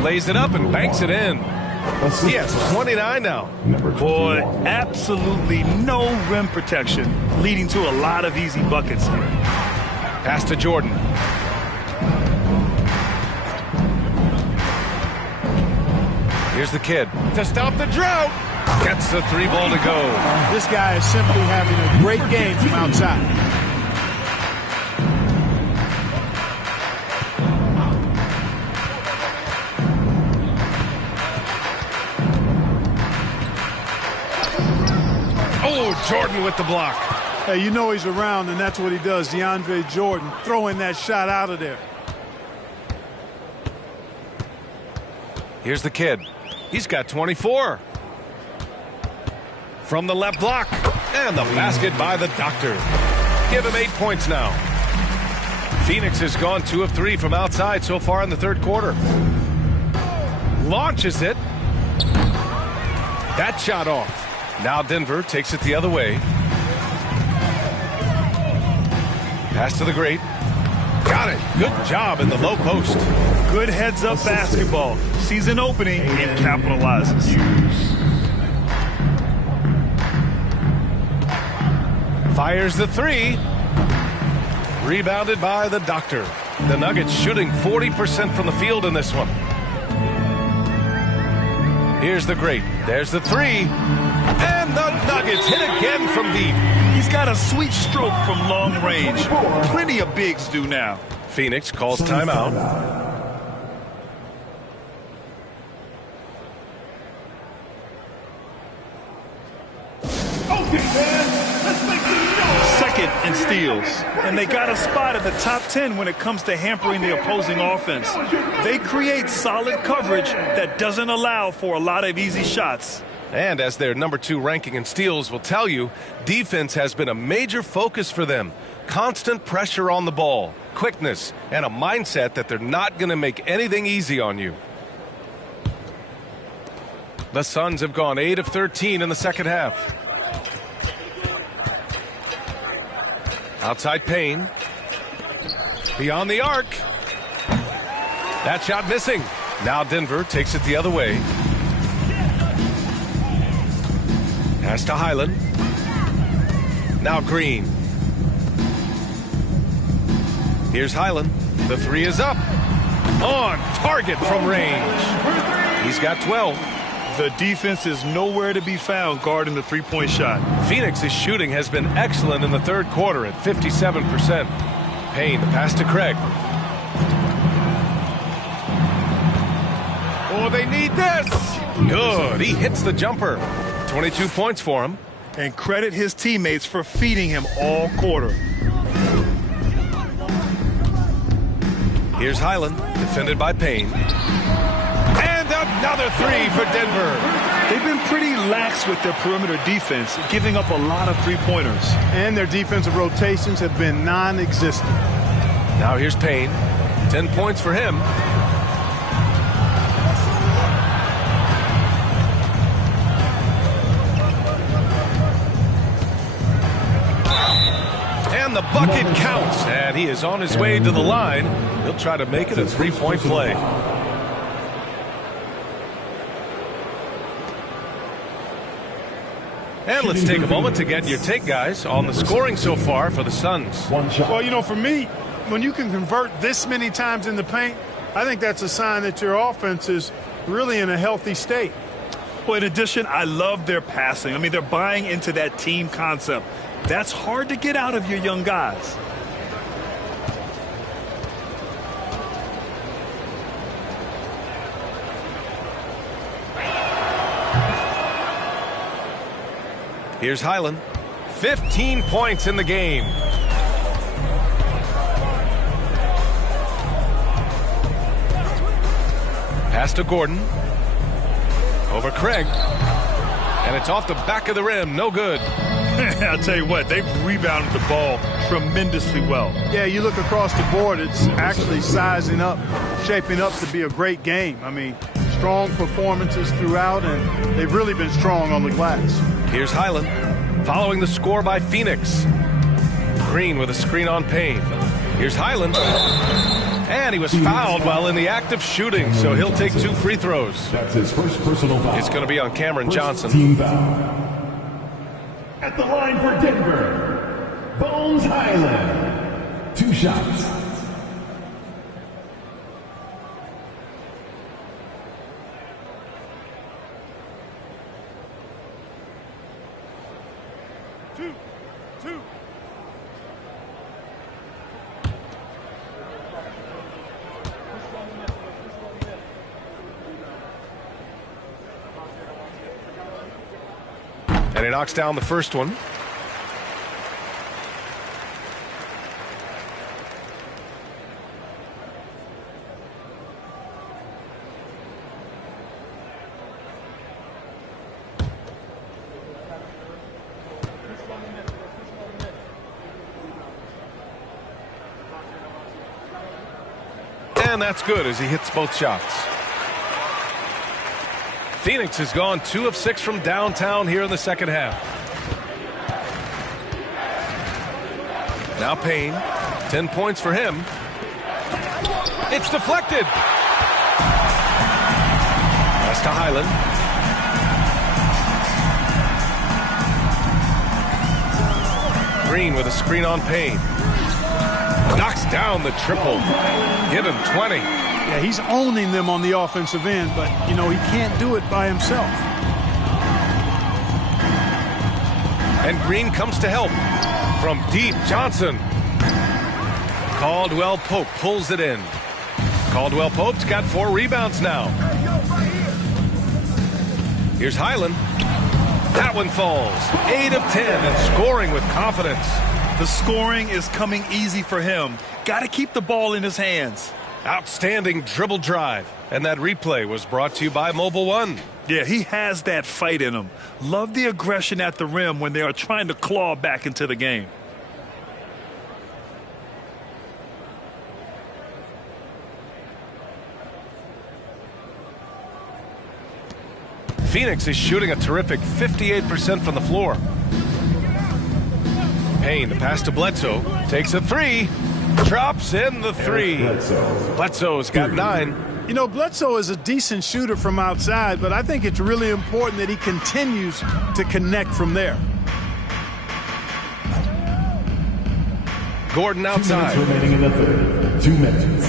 Lays it up and banks it in. He has 29 now. Boy, absolutely no rim protection, leading to a lot of easy buckets here. Pass to Jordan. Here's the kid to stop the drought. Gets the 3-ball to go. This guy is simply having a great game from outside. Oh, Jordan with the block. Hey, you know he's around, and that's what he does. DeAndre Jordan throwing that shot out of there. Here's the kid. He's got 24. From the left block. And the basket by the doctor. Give him 8 points now. Phoenix has gone 2 of 3 from outside so far in the third quarter. Launches it. That shot off. Now Denver takes it the other way. Pass to the great. Got it. Good job in the low post. Good heads-up basketball. Sees an opening and capitalizes. Fires the 3. Rebounded by the doctor. The Nuggets shooting 40% from the field in this one. Here's the great. There's the 3. And the Nuggets hit again from deep. He's got a sweet stroke from long range. Plenty of bigs do now. Phoenix calls timeout. Second in steals. And they got a spot at the top 10 when it comes to hampering the opposing offense. They create solid coverage that doesn't allow for a lot of easy shots. And as their number 2 ranking in steals will tell you, defense has been a major focus for them. Constant pressure on the ball, quickness, and a mindset that they're not going to make anything easy on you. The Suns have gone 8 of 13 in the second half. Outside Payne. Beyond the arc. That shot missing. Now Denver takes it the other way. Pass to Highland. Now Green. Here's Highland. The 3 is up. On target from range. He's got 12. The defense is nowhere to be found guarding the three-point shot. Phoenix's shooting has been excellent in the third quarter at 57%. Payne, the pass to Craig. Oh, they need this. Good. He hits the jumper. 22 points for him. And credit his teammates for feeding him all quarter. Here's Highland, defended by Payne. And another three for Denver. They've been pretty lax with their perimeter defense, giving up a lot of three-pointers. And their defensive rotations have been non-existent. Now here's Payne. 10 points for him. And the bucket counts, and he is on his way to the line. He'll try to make it a three-point play. And let's take a moment to get your take, guys, on the scoring so far for the Suns. Well, you know, for me, when you can convert this many times in the paint, I think that's a sign that your offense is really in a healthy state. Well, in addition, I love their passing. I mean, they're buying into that team concept. That's hard to get out of your young guys. Here's Highland. 15 points in the game. Pass to Gordon. Over Craig. And it's off the back of the rim. No good. I'll tell you what, they've rebounded the ball tremendously well. Yeah, you look across the board, it's actually sizing up, shaping up to be a great game. I mean, strong performances throughout, and they've really been strong on the glass. Here's Highland, following the score by Phoenix. Green with a screen on Payne. Here's Highland. And he was fouled while in the act of shooting, so he'll take 2 free throws. That's his first personal foul. It's going to be on Cameron Johnson. Team foul. At the line for Denver, Bones Highland. 2 shots. Two. And he knocks down the first one. And that's good as he hits both shots. Phoenix has gone 2 of 6 from downtown here in the second half. Now Payne, 10 points for him. It's deflected. Pass to Highland. Green with a screen on Payne. Knocks down the triple. Give him 20. Yeah, he's owning them on the offensive end, but, you know, he can't do it by himself. And Green comes to help. From deep, Johnson. Caldwell Pope pulls it in. Caldwell Pope's got 4 rebounds now. Here's Highland. That one falls. 8 of 10 and scoring with confidence. The scoring is coming easy for him. Got to keep the ball in his hands. Outstanding dribble drive. And that replay was brought to you by Mobile One. Yeah, he has that fight in him. Love the aggression at the rim when they are trying to claw back into the game. Phoenix is shooting a terrific 58% from the floor. Payne, the pass to Bledsoe. Takes a 3. Drops in the 3. Bledsoe's got 9. You know, Bledsoe is a decent shooter from outside, but I think it's really important that he continues to connect from there. Gordon outside. 2 minutes remaining in the third. 2 minutes.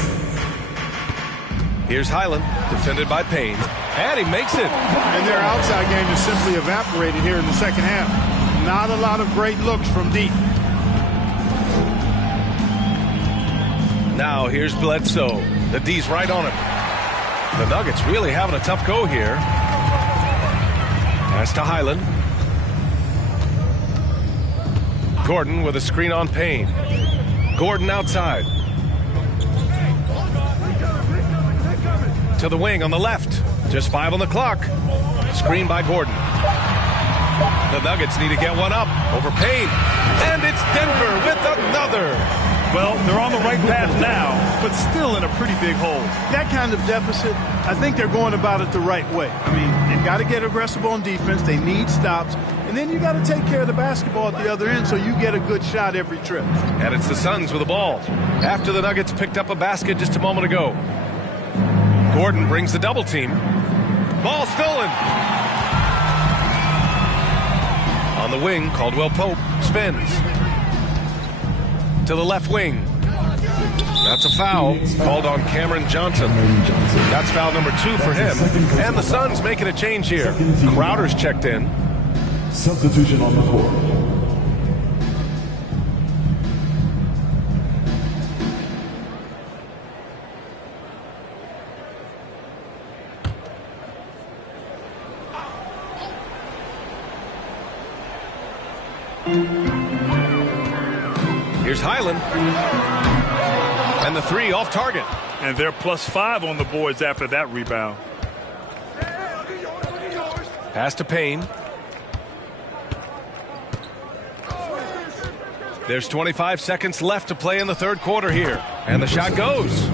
Here's Highland, defended by Payne. And he makes it. And their outside game is simply evaporated here in the second half. Not a lot of great looks from deep. Now here's Bledsoe. The D's right on him. The Nuggets really having a tough go here. Pass to Highland. Gordon with a screen on Payne. Gordon outside. To the wing on the left. Just 5 on the clock. Screen by Gordon. The Nuggets need to get one up over Payne. And it's Denver with another. Well, they're on the right path now, but still in a pretty big hole. That kind of deficit, I think they're going about it the right way. I mean, they've got to get aggressive on defense. They need stops. And then you got to take care of the basketball at the other end so you get a good shot every trip. And it's the Suns with the ball. After the Nuggets picked up a basket just a moment ago. Gordon brings the double team. Ball stolen. On the wing, Caldwell Pope spins. To the left wing. That's a foul called on Cameron Johnson. That's foul number 2 for him. And the Suns making a change here. Crowder's checked in. Substitution on the court. Here's Highland. And the 3 off target. And they're +5 on the boards after that rebound. Pass to Payne. There's 25 seconds left to play in the third quarter here. And the shot goes.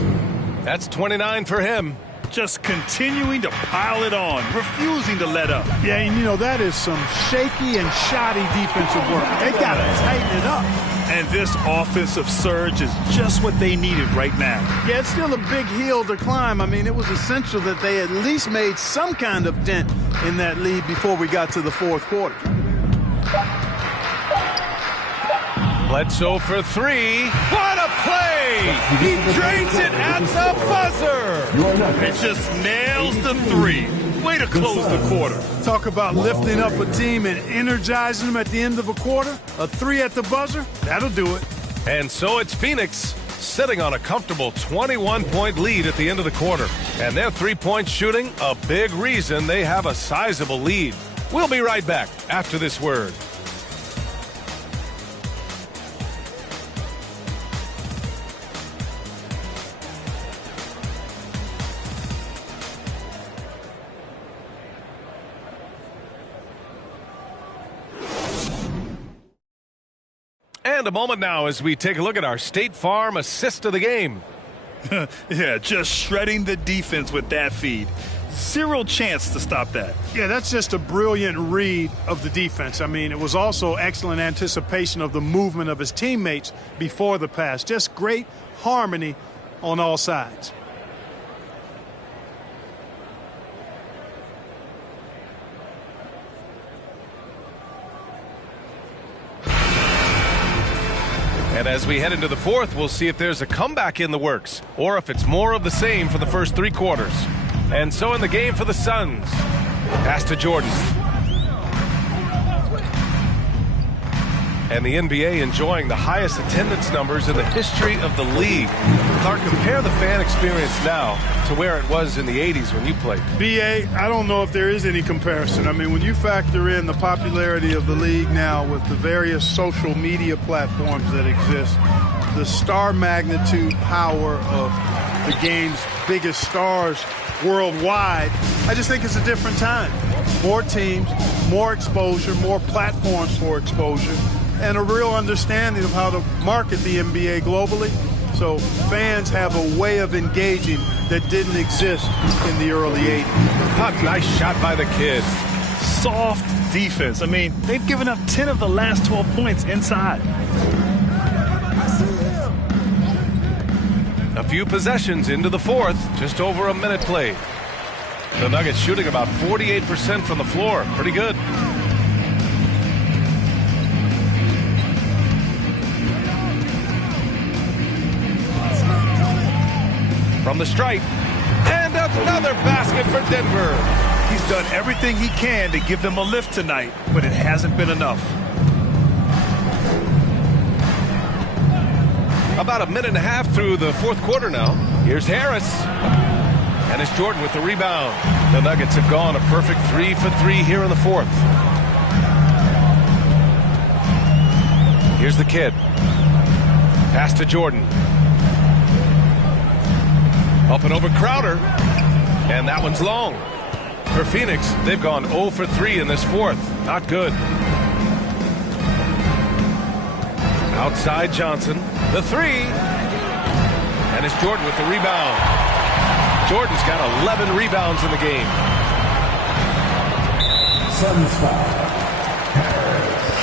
That's 29 for him. Just continuing to pile it on, refusing to let up. Yeah, and you know, that is some shaky and shoddy defensive work. They got to tighten it up. And this offensive surge is just what they needed right now. Yeah, it's still a big hill to climb. I mean, it was essential that they at least made some kind of dent in that lead before we got to the fourth quarter. Bledsoe for 3. What a play! He drains it at the buzzer! It just nails the 3. Way to close the quarter. Talk about lifting up a team and energizing them at the end of a quarter. A 3 at the buzzer, that'll do it. And so it's Phoenix sitting on a comfortable 21-point lead at the end of the quarter. And their 3-point shooting, a big reason they have a sizable lead. We'll be right back after this word. And a moment now as we take a look at our State Farm assist of the game. Yeah, just shredding the defense with that feed. Zero chance to stop that. Yeah, that's just a brilliant read of the defense. I mean, it was also excellent anticipation of the movement of his teammates before the pass. Just great harmony on all sides. And as we head into the fourth, we'll see if there's a comeback in the works or if it's more of the same for the first 3 quarters. And so in the game for the Suns, pass to Jordan. And the NBA enjoying the highest attendance numbers in the history of the league. Clark, compare the fan experience now to where it was in the 80s when you played. BA, I don't know if there is any comparison. I mean, when you factor in the popularity of the league now with the various social media platforms that exist, the star magnitude power of the game's biggest stars worldwide, I just think it's a different time. More teams, more exposure, more platforms for exposure, and a real understanding of how to market the NBA globally. So fans have a way of engaging that didn't exist in the early 80s. Nice shot by the kid. Soft defense. I mean, they've given up 10 of the last 12 points inside. A few possessions into the fourth, just over a minute played. The Nuggets shooting about 48% from the floor. Pretty good. From the stripe. And another basket for Denver. He's done everything he can to give them a lift tonight, but it hasn't been enough. About a minute and a half through the fourth quarter now. Here's Harris. And it's Jordan with the rebound. The Nuggets have gone a perfect 3 for 3 here in the fourth. Here's the kid. Pass to Jordan. Up and over Crowder. And that one's long. For Phoenix, they've gone 0 for 3 in this fourth. Not good. Outside Johnson. The three. And it's Jordan with the rebound. Jordan's got 11 rebounds in the game. Suns foul.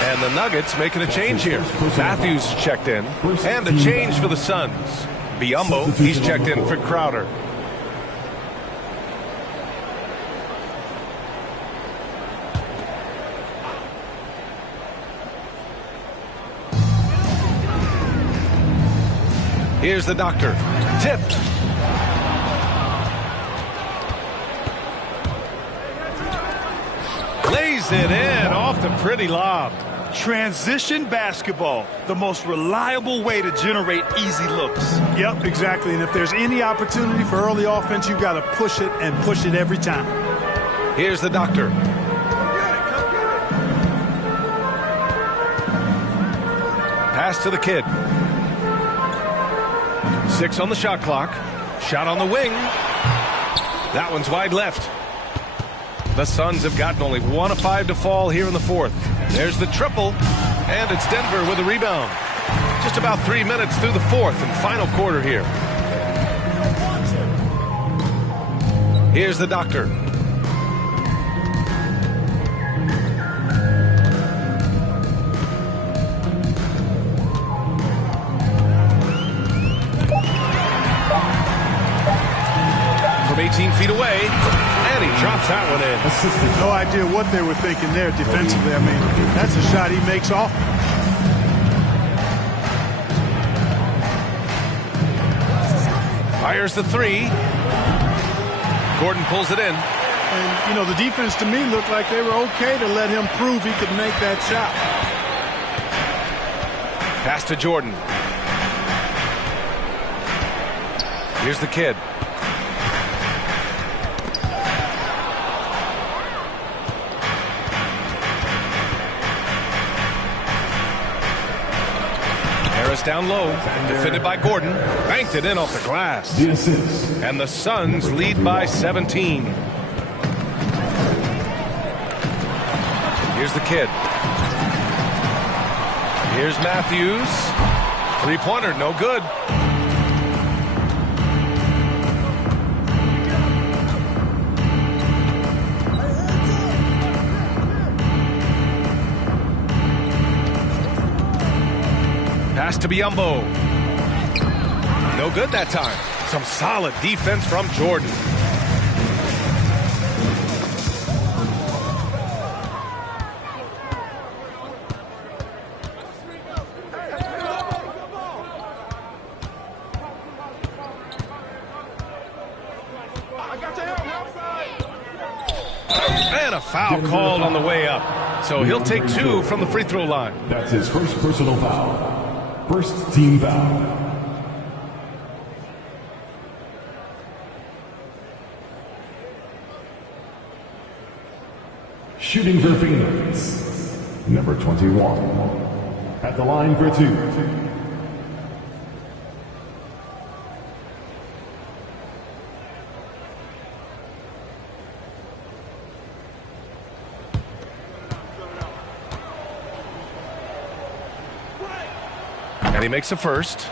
And the Nuggets making a change here. Matthews checked in. And a change for the Suns. Biyombo, he's checked in for Crowder. Here's the doctor. Tipped. Lays it in off the pretty lob. Transition basketball, the most reliable way to generate easy looks. Yep, exactly. And if there's any opportunity for early offense, you've got to push it and push it every time. Here's the doctor. Pass to the kid. 6 on the shot clock. Shot on the wing. That one's wide left. The Suns have gotten only 1 of 5 to fall here in the fourth. There's the triple. And it's Denver with a rebound. Just about 3 minutes through the fourth and final quarter here. Here's the doctor. From 18 feet away, and he drops that one in. No idea what they were thinking there defensively. I mean, that's a shot he makes off. Fires the three. Gordon pulls it in. And, you know, the defense to me looked like they were okay to let him prove he could make that shot. Pass to Jordan. Here's the kid. Harris down low, defended by Gordon, banked it in off the glass. And the Suns lead by 17. Here's the kid. Here's Matthews. Three-pointer, no good. Pass to Biyombo. No good that time. Some solid defense from Jordan. And a foul called on the way up. So he'll take 2 from the free throw line. That's his first personal foul. First team foul. Shooting for Phoenix, number 21. At the line for 2. And he makes a first.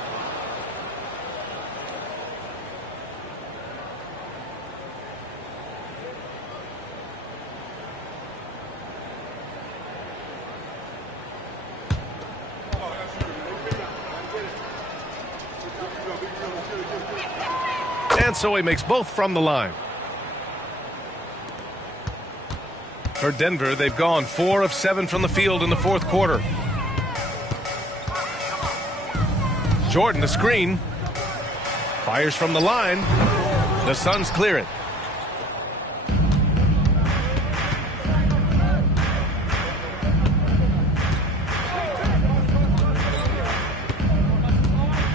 And so he makes both from the line. For Denver, they've gone 4 of 7 from the field in the fourth quarter. Jordan, the screen. Fires from the line. The Suns clear it.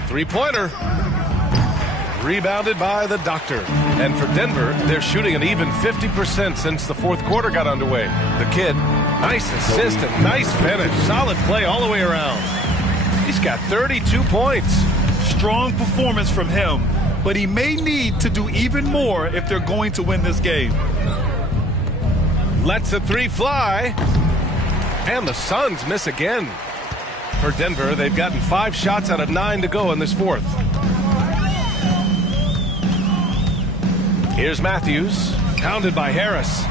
Three-pointer. Rebounded by the doctor. And for Denver, they're shooting an even 50% since the fourth quarter got underway. The kid, nice assist and nice finish. Solid play all the way around. He's got 32 points. Strong performance from him, but he may need to do even more if they're going to win this game. Lets a three fly. And the Suns miss again. For Denver, they've gotten 5 shots out of 9 to go in this fourth. Here's Matthews, pounded by Harris.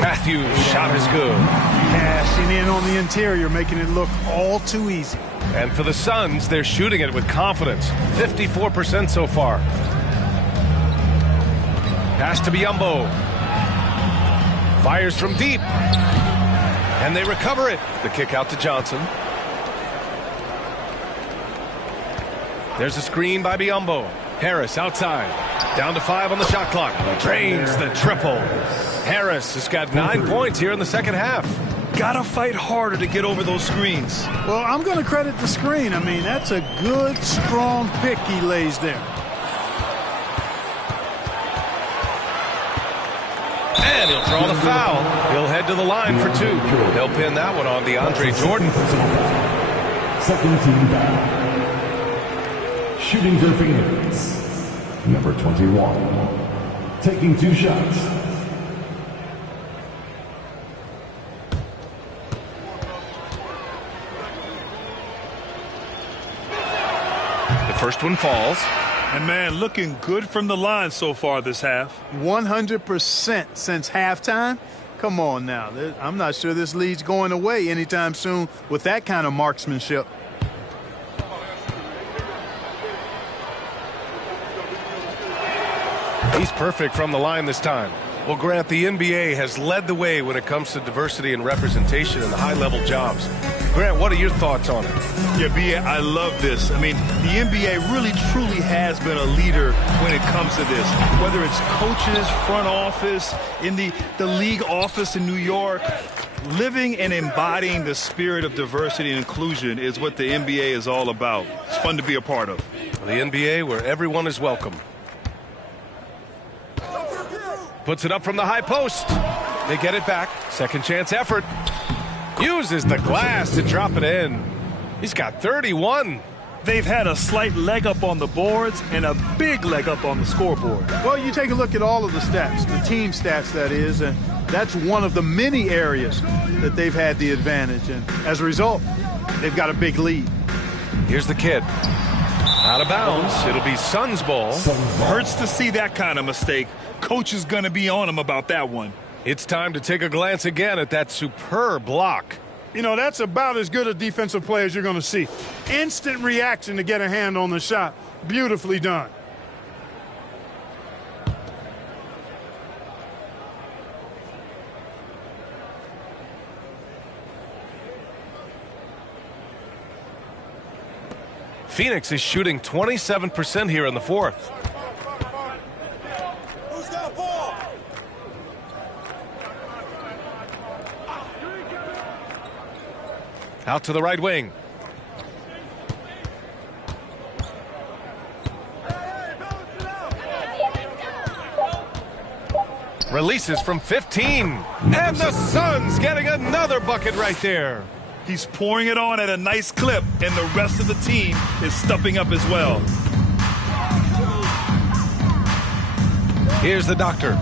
Matthews' shot is good. Cashing in on the interior, making it look all too easy. And for the Suns, they're shooting it with confidence. 54% so far. Pass to Biyombo. Fires from deep. And they recover it. The kick out to Johnson. There's a screen by Biyombo. Harris outside. Down to 5 on the shot clock. Drains the triple. Harris has got 9 points here in the second half. Gotta fight harder to get over those screens. Well, I'm going to credit the screen. I mean, that's a good, strong pick he lays there. And he'll draw the foul. He'll head to the line for 2. He'll pin that one on DeAndre Jordan. Second team foul. Shooting for Phoenix. Number 21. Taking 2 shots. The first one falls. And, man, looking good from the line so far this half. 100% since halftime. Come on now. I'm not sure this lead's going away anytime soon with that kind of marksmanship. He's perfect from the line this time. Well, Grant, the NBA has led the way when it comes to diversity and representation in the high-level jobs. Grant, what are your thoughts on it? Yeah, B.A., I love this. I mean, the NBA really, truly has been a leader when it comes to this. Whether it's coaches, front office, in the league office in New York, living and embodying the spirit of diversity and inclusion is what the NBA is all about. It's fun to be a part of. The NBA where everyone is welcome. Puts it up from the high post. They get it back. Second chance effort. Uses the glass to drop it in. He's got 31. They've had a slight leg up on the boards and a big leg up on the scoreboard. Well, you take a look at all of the stats, the team stats, that is, and that's one of the many areas that they've had the advantage. And as a result, they've got a big lead. Here's the kid. Out of bounds. It'll be Suns ball. Hurts to see that kind of mistake. Coach is going to be on him about that one. It's time to take a glance again at that superb block. You know, that's about as good a defensive play as you're going to see. Instant reaction to get a hand on the shot. Beautifully done. Phoenix is shooting 27% here in the fourth. Out to the right wing. Releases from 15. And the Suns getting another bucket right there. He's pouring it on at a nice clip, and the rest of the team is stepping up as well. Here's the doctor.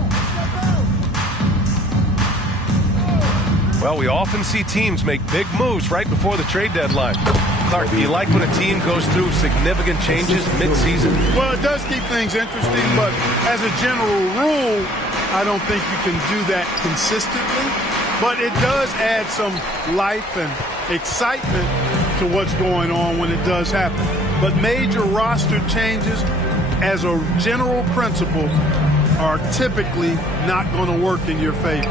Well, we often see teams make big moves right before the trade deadline. Clark, do you like when a team goes through significant changes mid-season? Well, it does keep things interesting, but as a general rule, I don't think you can do that consistently. But it does add some life and excitement to what's going on when it does happen. But major roster changes, as a general principle, are typically not going to work in your favor.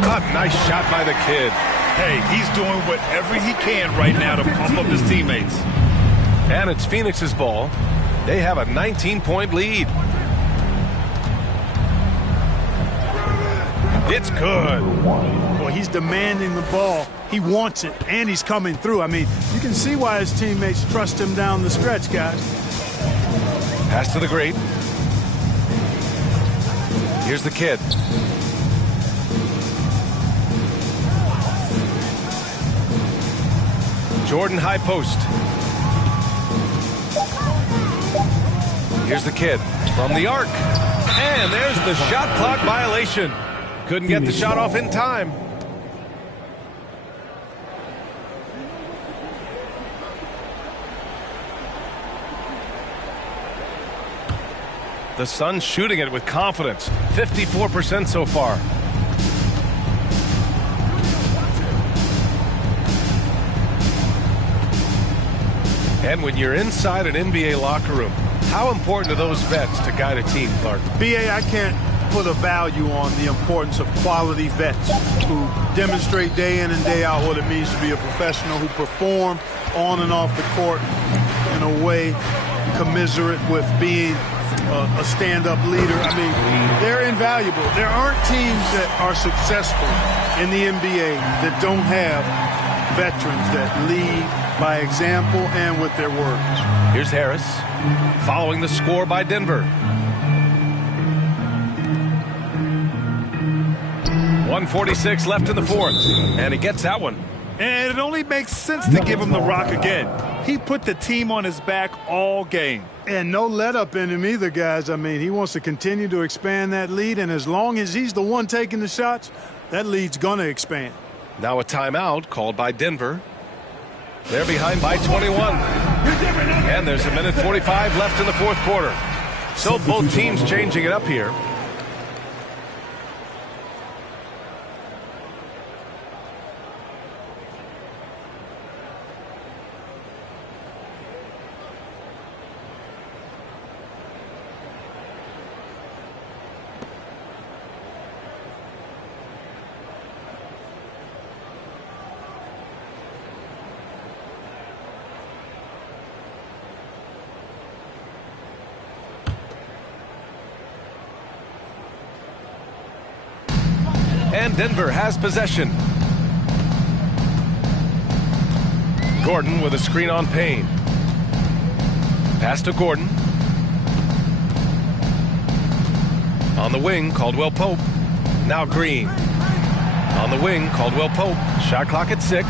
A nice shot by the kid. Hey, he's doing whatever he can right now to pump up his teammates. And it's Phoenix's ball. They have a 19-point lead. It's good. Well, he's demanding the ball. He wants it, and he's coming through. I mean, you can see why his teammates trust him down the stretch, guys. Pass to the great. Here's the kid. Jordan high post. Here's the kid from the arc. And there's the shot clock violation. Couldn't get the shot off in time. The Suns shooting it with confidence. 54% so far. And when you're inside an NBA locker room, how important are those vets to guide a team, Clark? BA, I can't put a value on the importance of quality vets who demonstrate day in and day out what it means to be a professional, who perform on and off the court in a way commiserate with being a stand-up leader. I mean, they're invaluable. There aren't teams that are successful in the NBA that don't have veterans that lead by example and with their words. Here's Harris following the score by Denver. 1:46 left in the fourth, and he gets that one. And it only makes sense to give him the rock again. He put the team on his back all game. And no let up in him either, guys. I mean, he wants to continue to expand that lead, and as long as he's the one taking the shots, that lead's going to expand. Now a timeout called by Denver. They're behind by 21. And there's 1:45 left in the fourth quarter. So both teams changing it up here. And Denver has possession. Gordon with a screen on Payne. Pass to Gordon. On the wing, Caldwell Pope. Now Green. On the wing, Caldwell Pope. Shot clock at 6.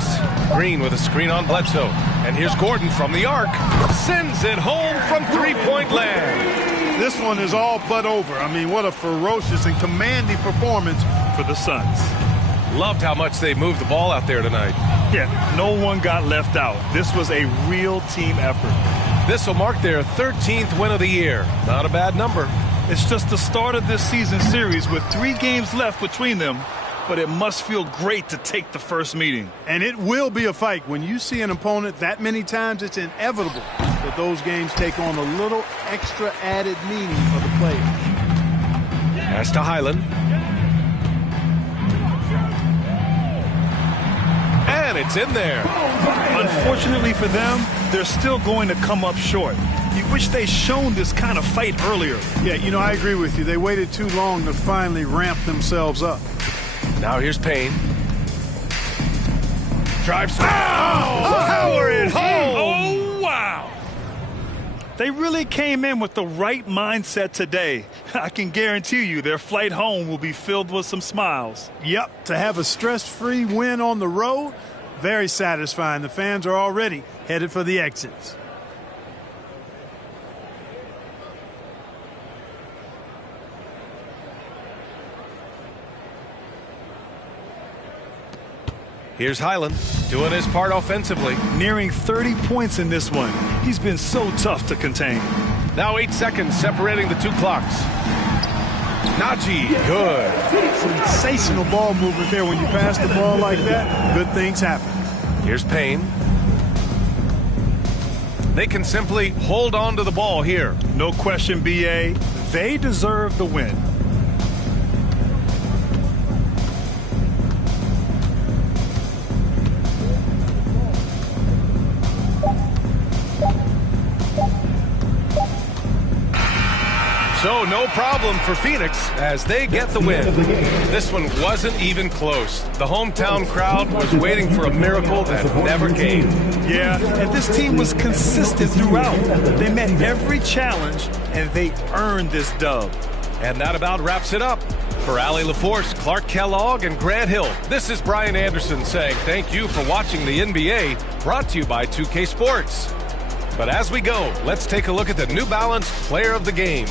Green with a screen on Bledsoe. And here's Gordon from the arc. Sends it home from three-point land. This one is all but over. I mean, what a ferocious and commanding performance for the Suns. Loved how much they moved the ball out there tonight. Yeah, no one got left out. This was a real team effort. This will mark their 13th win of the year. Not a bad number. It's just the start of this season series with 3 games left between them, but it must feel great to take the first meeting. And it will be a fight. When you see an opponent that many times, it's inevitable that those games take on a little extra added meaning for the players. Pass to Highland. And it's in there. Unfortunately for them, they're still going to come up short. You wish they'd shown this kind of fight earlier. Yeah, you know, I agree with you. They waited too long to finally ramp themselves up. Now here's Payne. Drives. Power it home. Oh, wow. They really came in with the right mindset today. I can guarantee you their flight home will be filled with some smiles. Yep, to have a stress-free win on the road, very satisfying. The fans are already headed for the exits. Here's Highland doing his part offensively. Nearing 30 points in this one. He's been so tough to contain. Now 8 seconds separating the two clocks. Najee, good. Sensational ball movement there. When you pass the ball like that, good things happen. Here's Payne. They can simply hold on to the ball here. No question, BA. They deserve the win. So no problem for Phoenix as they get the win. This one wasn't even close. The hometown crowd was waiting for a miracle that never came. Yeah, and this team was consistent throughout. They met every challenge, and they earned this dub. And that about wraps it up. For Allie LaForce, Clark Kellogg, and Grant Hill, this is Brian Anderson saying thank you for watching the NBA, brought to you by 2K Sports. But as we go, let's take a look at the New Balance Player of the Game.